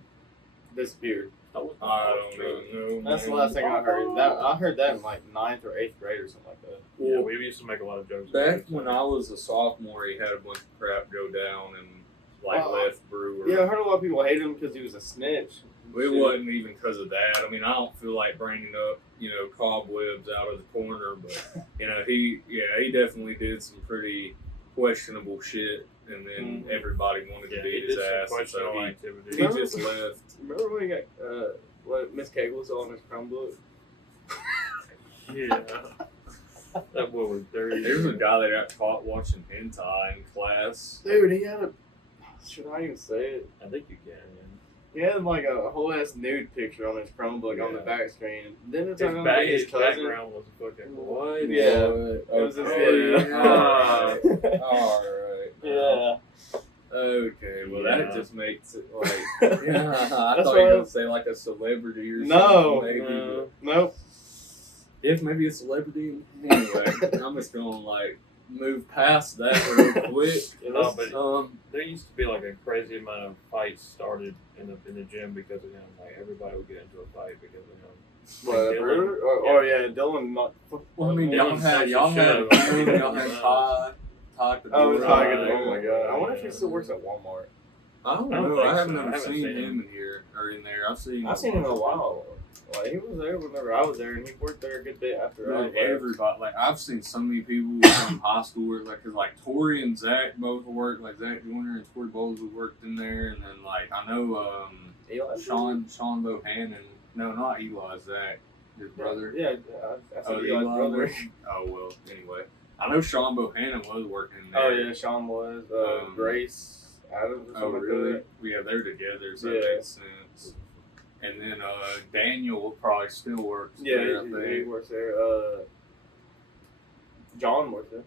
disappeared. That was I don't know. That's the man. last thing I heard. I heard that in like 9th or 8th grade or something like that. Yeah, we used to make a lot of jokes. about Back it. when I was a sophomore, he had a bunch of crap go down and Oh, left Brewer. Yeah, I heard a lot of people hate him because he was a snitch. It wasn't even because of that. I mean, I don't feel like bringing up, cobwebs out of the corner, but he definitely did some pretty questionable shit, and then everybody wanted Yeah, to he beat his did some ass, and so questionable he activity. just left. Remember when he got what Miss Cagle saw on his Chromebook? Yeah. That boy was dirty. There's a guy that got caught watching hentai in class. Dude, he had a. Should I even say it? I think you can. He had like a whole ass nude picture on his Chromebook on the back screen. Then it's His, like his his cousin. background was fucking what? Yeah. What? It was his Okay. video. Alright. Yeah. Okay, well Yeah. that just makes it like I That's thought you why- were gonna say like a celebrity or No. something. Maybe. No. Nope. If maybe a celebrity. Anyway, I'm just gonna like move past that real quick. No, but Um, there used to be like a crazy amount of fights started in the gym because of him. Like everybody would get into a fight because of him. What, Dylan. Brewer? Oh yeah, Dylan. Not. well, I mean, y'all Dylan's had such a y'all had show. y'all had Todd. Oh, Right. Tiger. Oh my god. I wonder if he still works at Walmart. I don't I don't know. think I haven't so. I ever haven't seen seen him him. in here or in there. I've seen Him in a while. Like he was there whenever I was there, and he worked there a good bit after I Like was there. everybody, like I've seen so many people from high school work, like cause like Tori and Zach both worked, like Zach Jr. and Tori Bowles worked in there, and then like I know Eli? Sean Bohannon, no, not Eli, Zach, his brother. Yeah, I said Eli's brother. worked- Oh well, anyway, I know Sean Bohannon was working there. Oh yeah, Sean was. Grace Adams or Oh something really? like Yeah, they're together, so Yeah. that makes sense. And then Daniel probably still works that. Yeah, there, I he think. works there. John works there.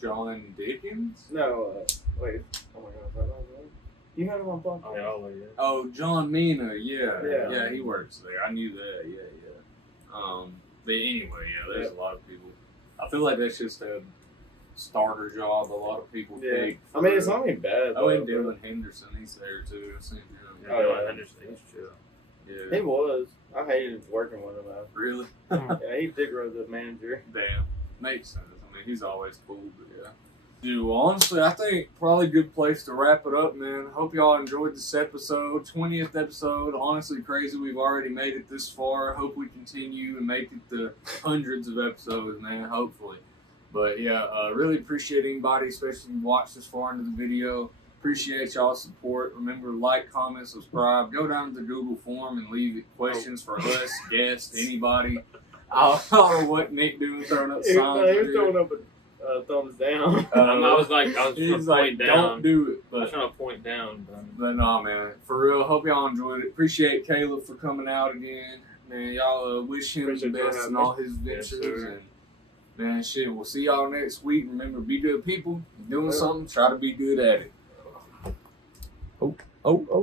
John Dickens? No, wait. Oh my god, is that right? You had him on podcast. Oh, yeah, all of you. Oh, John Mina, yeah. Yeah. Yeah, he works there. I knew that, yeah. But anyway, yeah, there's a lot of people. I feel like that's just a starter job a lot of people Yeah. take. I mean, it's not even bad. Oh, and though. Dylan Henderson, he's there too. I've seen him. Yeah, Oh, Dylan yeah. Henderson, he's chill. Yeah. He was. I hated working with him though. Really? Yeah, he dick rode the manager. Damn. Makes sense. I mean, he's always cool, but yeah. Dude, well, honestly, I think probably a good place to wrap it up, man. Hope y'all enjoyed this episode, 20th episode. Honestly, crazy we've already made it this far. Hope we continue and make it to hundreds of episodes, man, hopefully. But yeah, really appreciate anybody, especially if you watched this far into the video. Appreciate y'all's support. Remember, like, comment, subscribe. Go down to the Google form and leave questions for us, guests, anybody. I don't know what Nick doing, throwing up signs. He was dude. throwing up a thumbs down. I was trying He's to like, point don't down. do it. I was But, trying to point down, but nah, man. For real, hope y'all enjoyed it. Appreciate Caleb for coming out again. Man, y'all wish him Appreciate the y'all best in having all me. his Yes, ventures. sir. And man, shit, we'll see y'all next week. Remember, be good people. Doing Yeah. something, try to be good at it. Oh.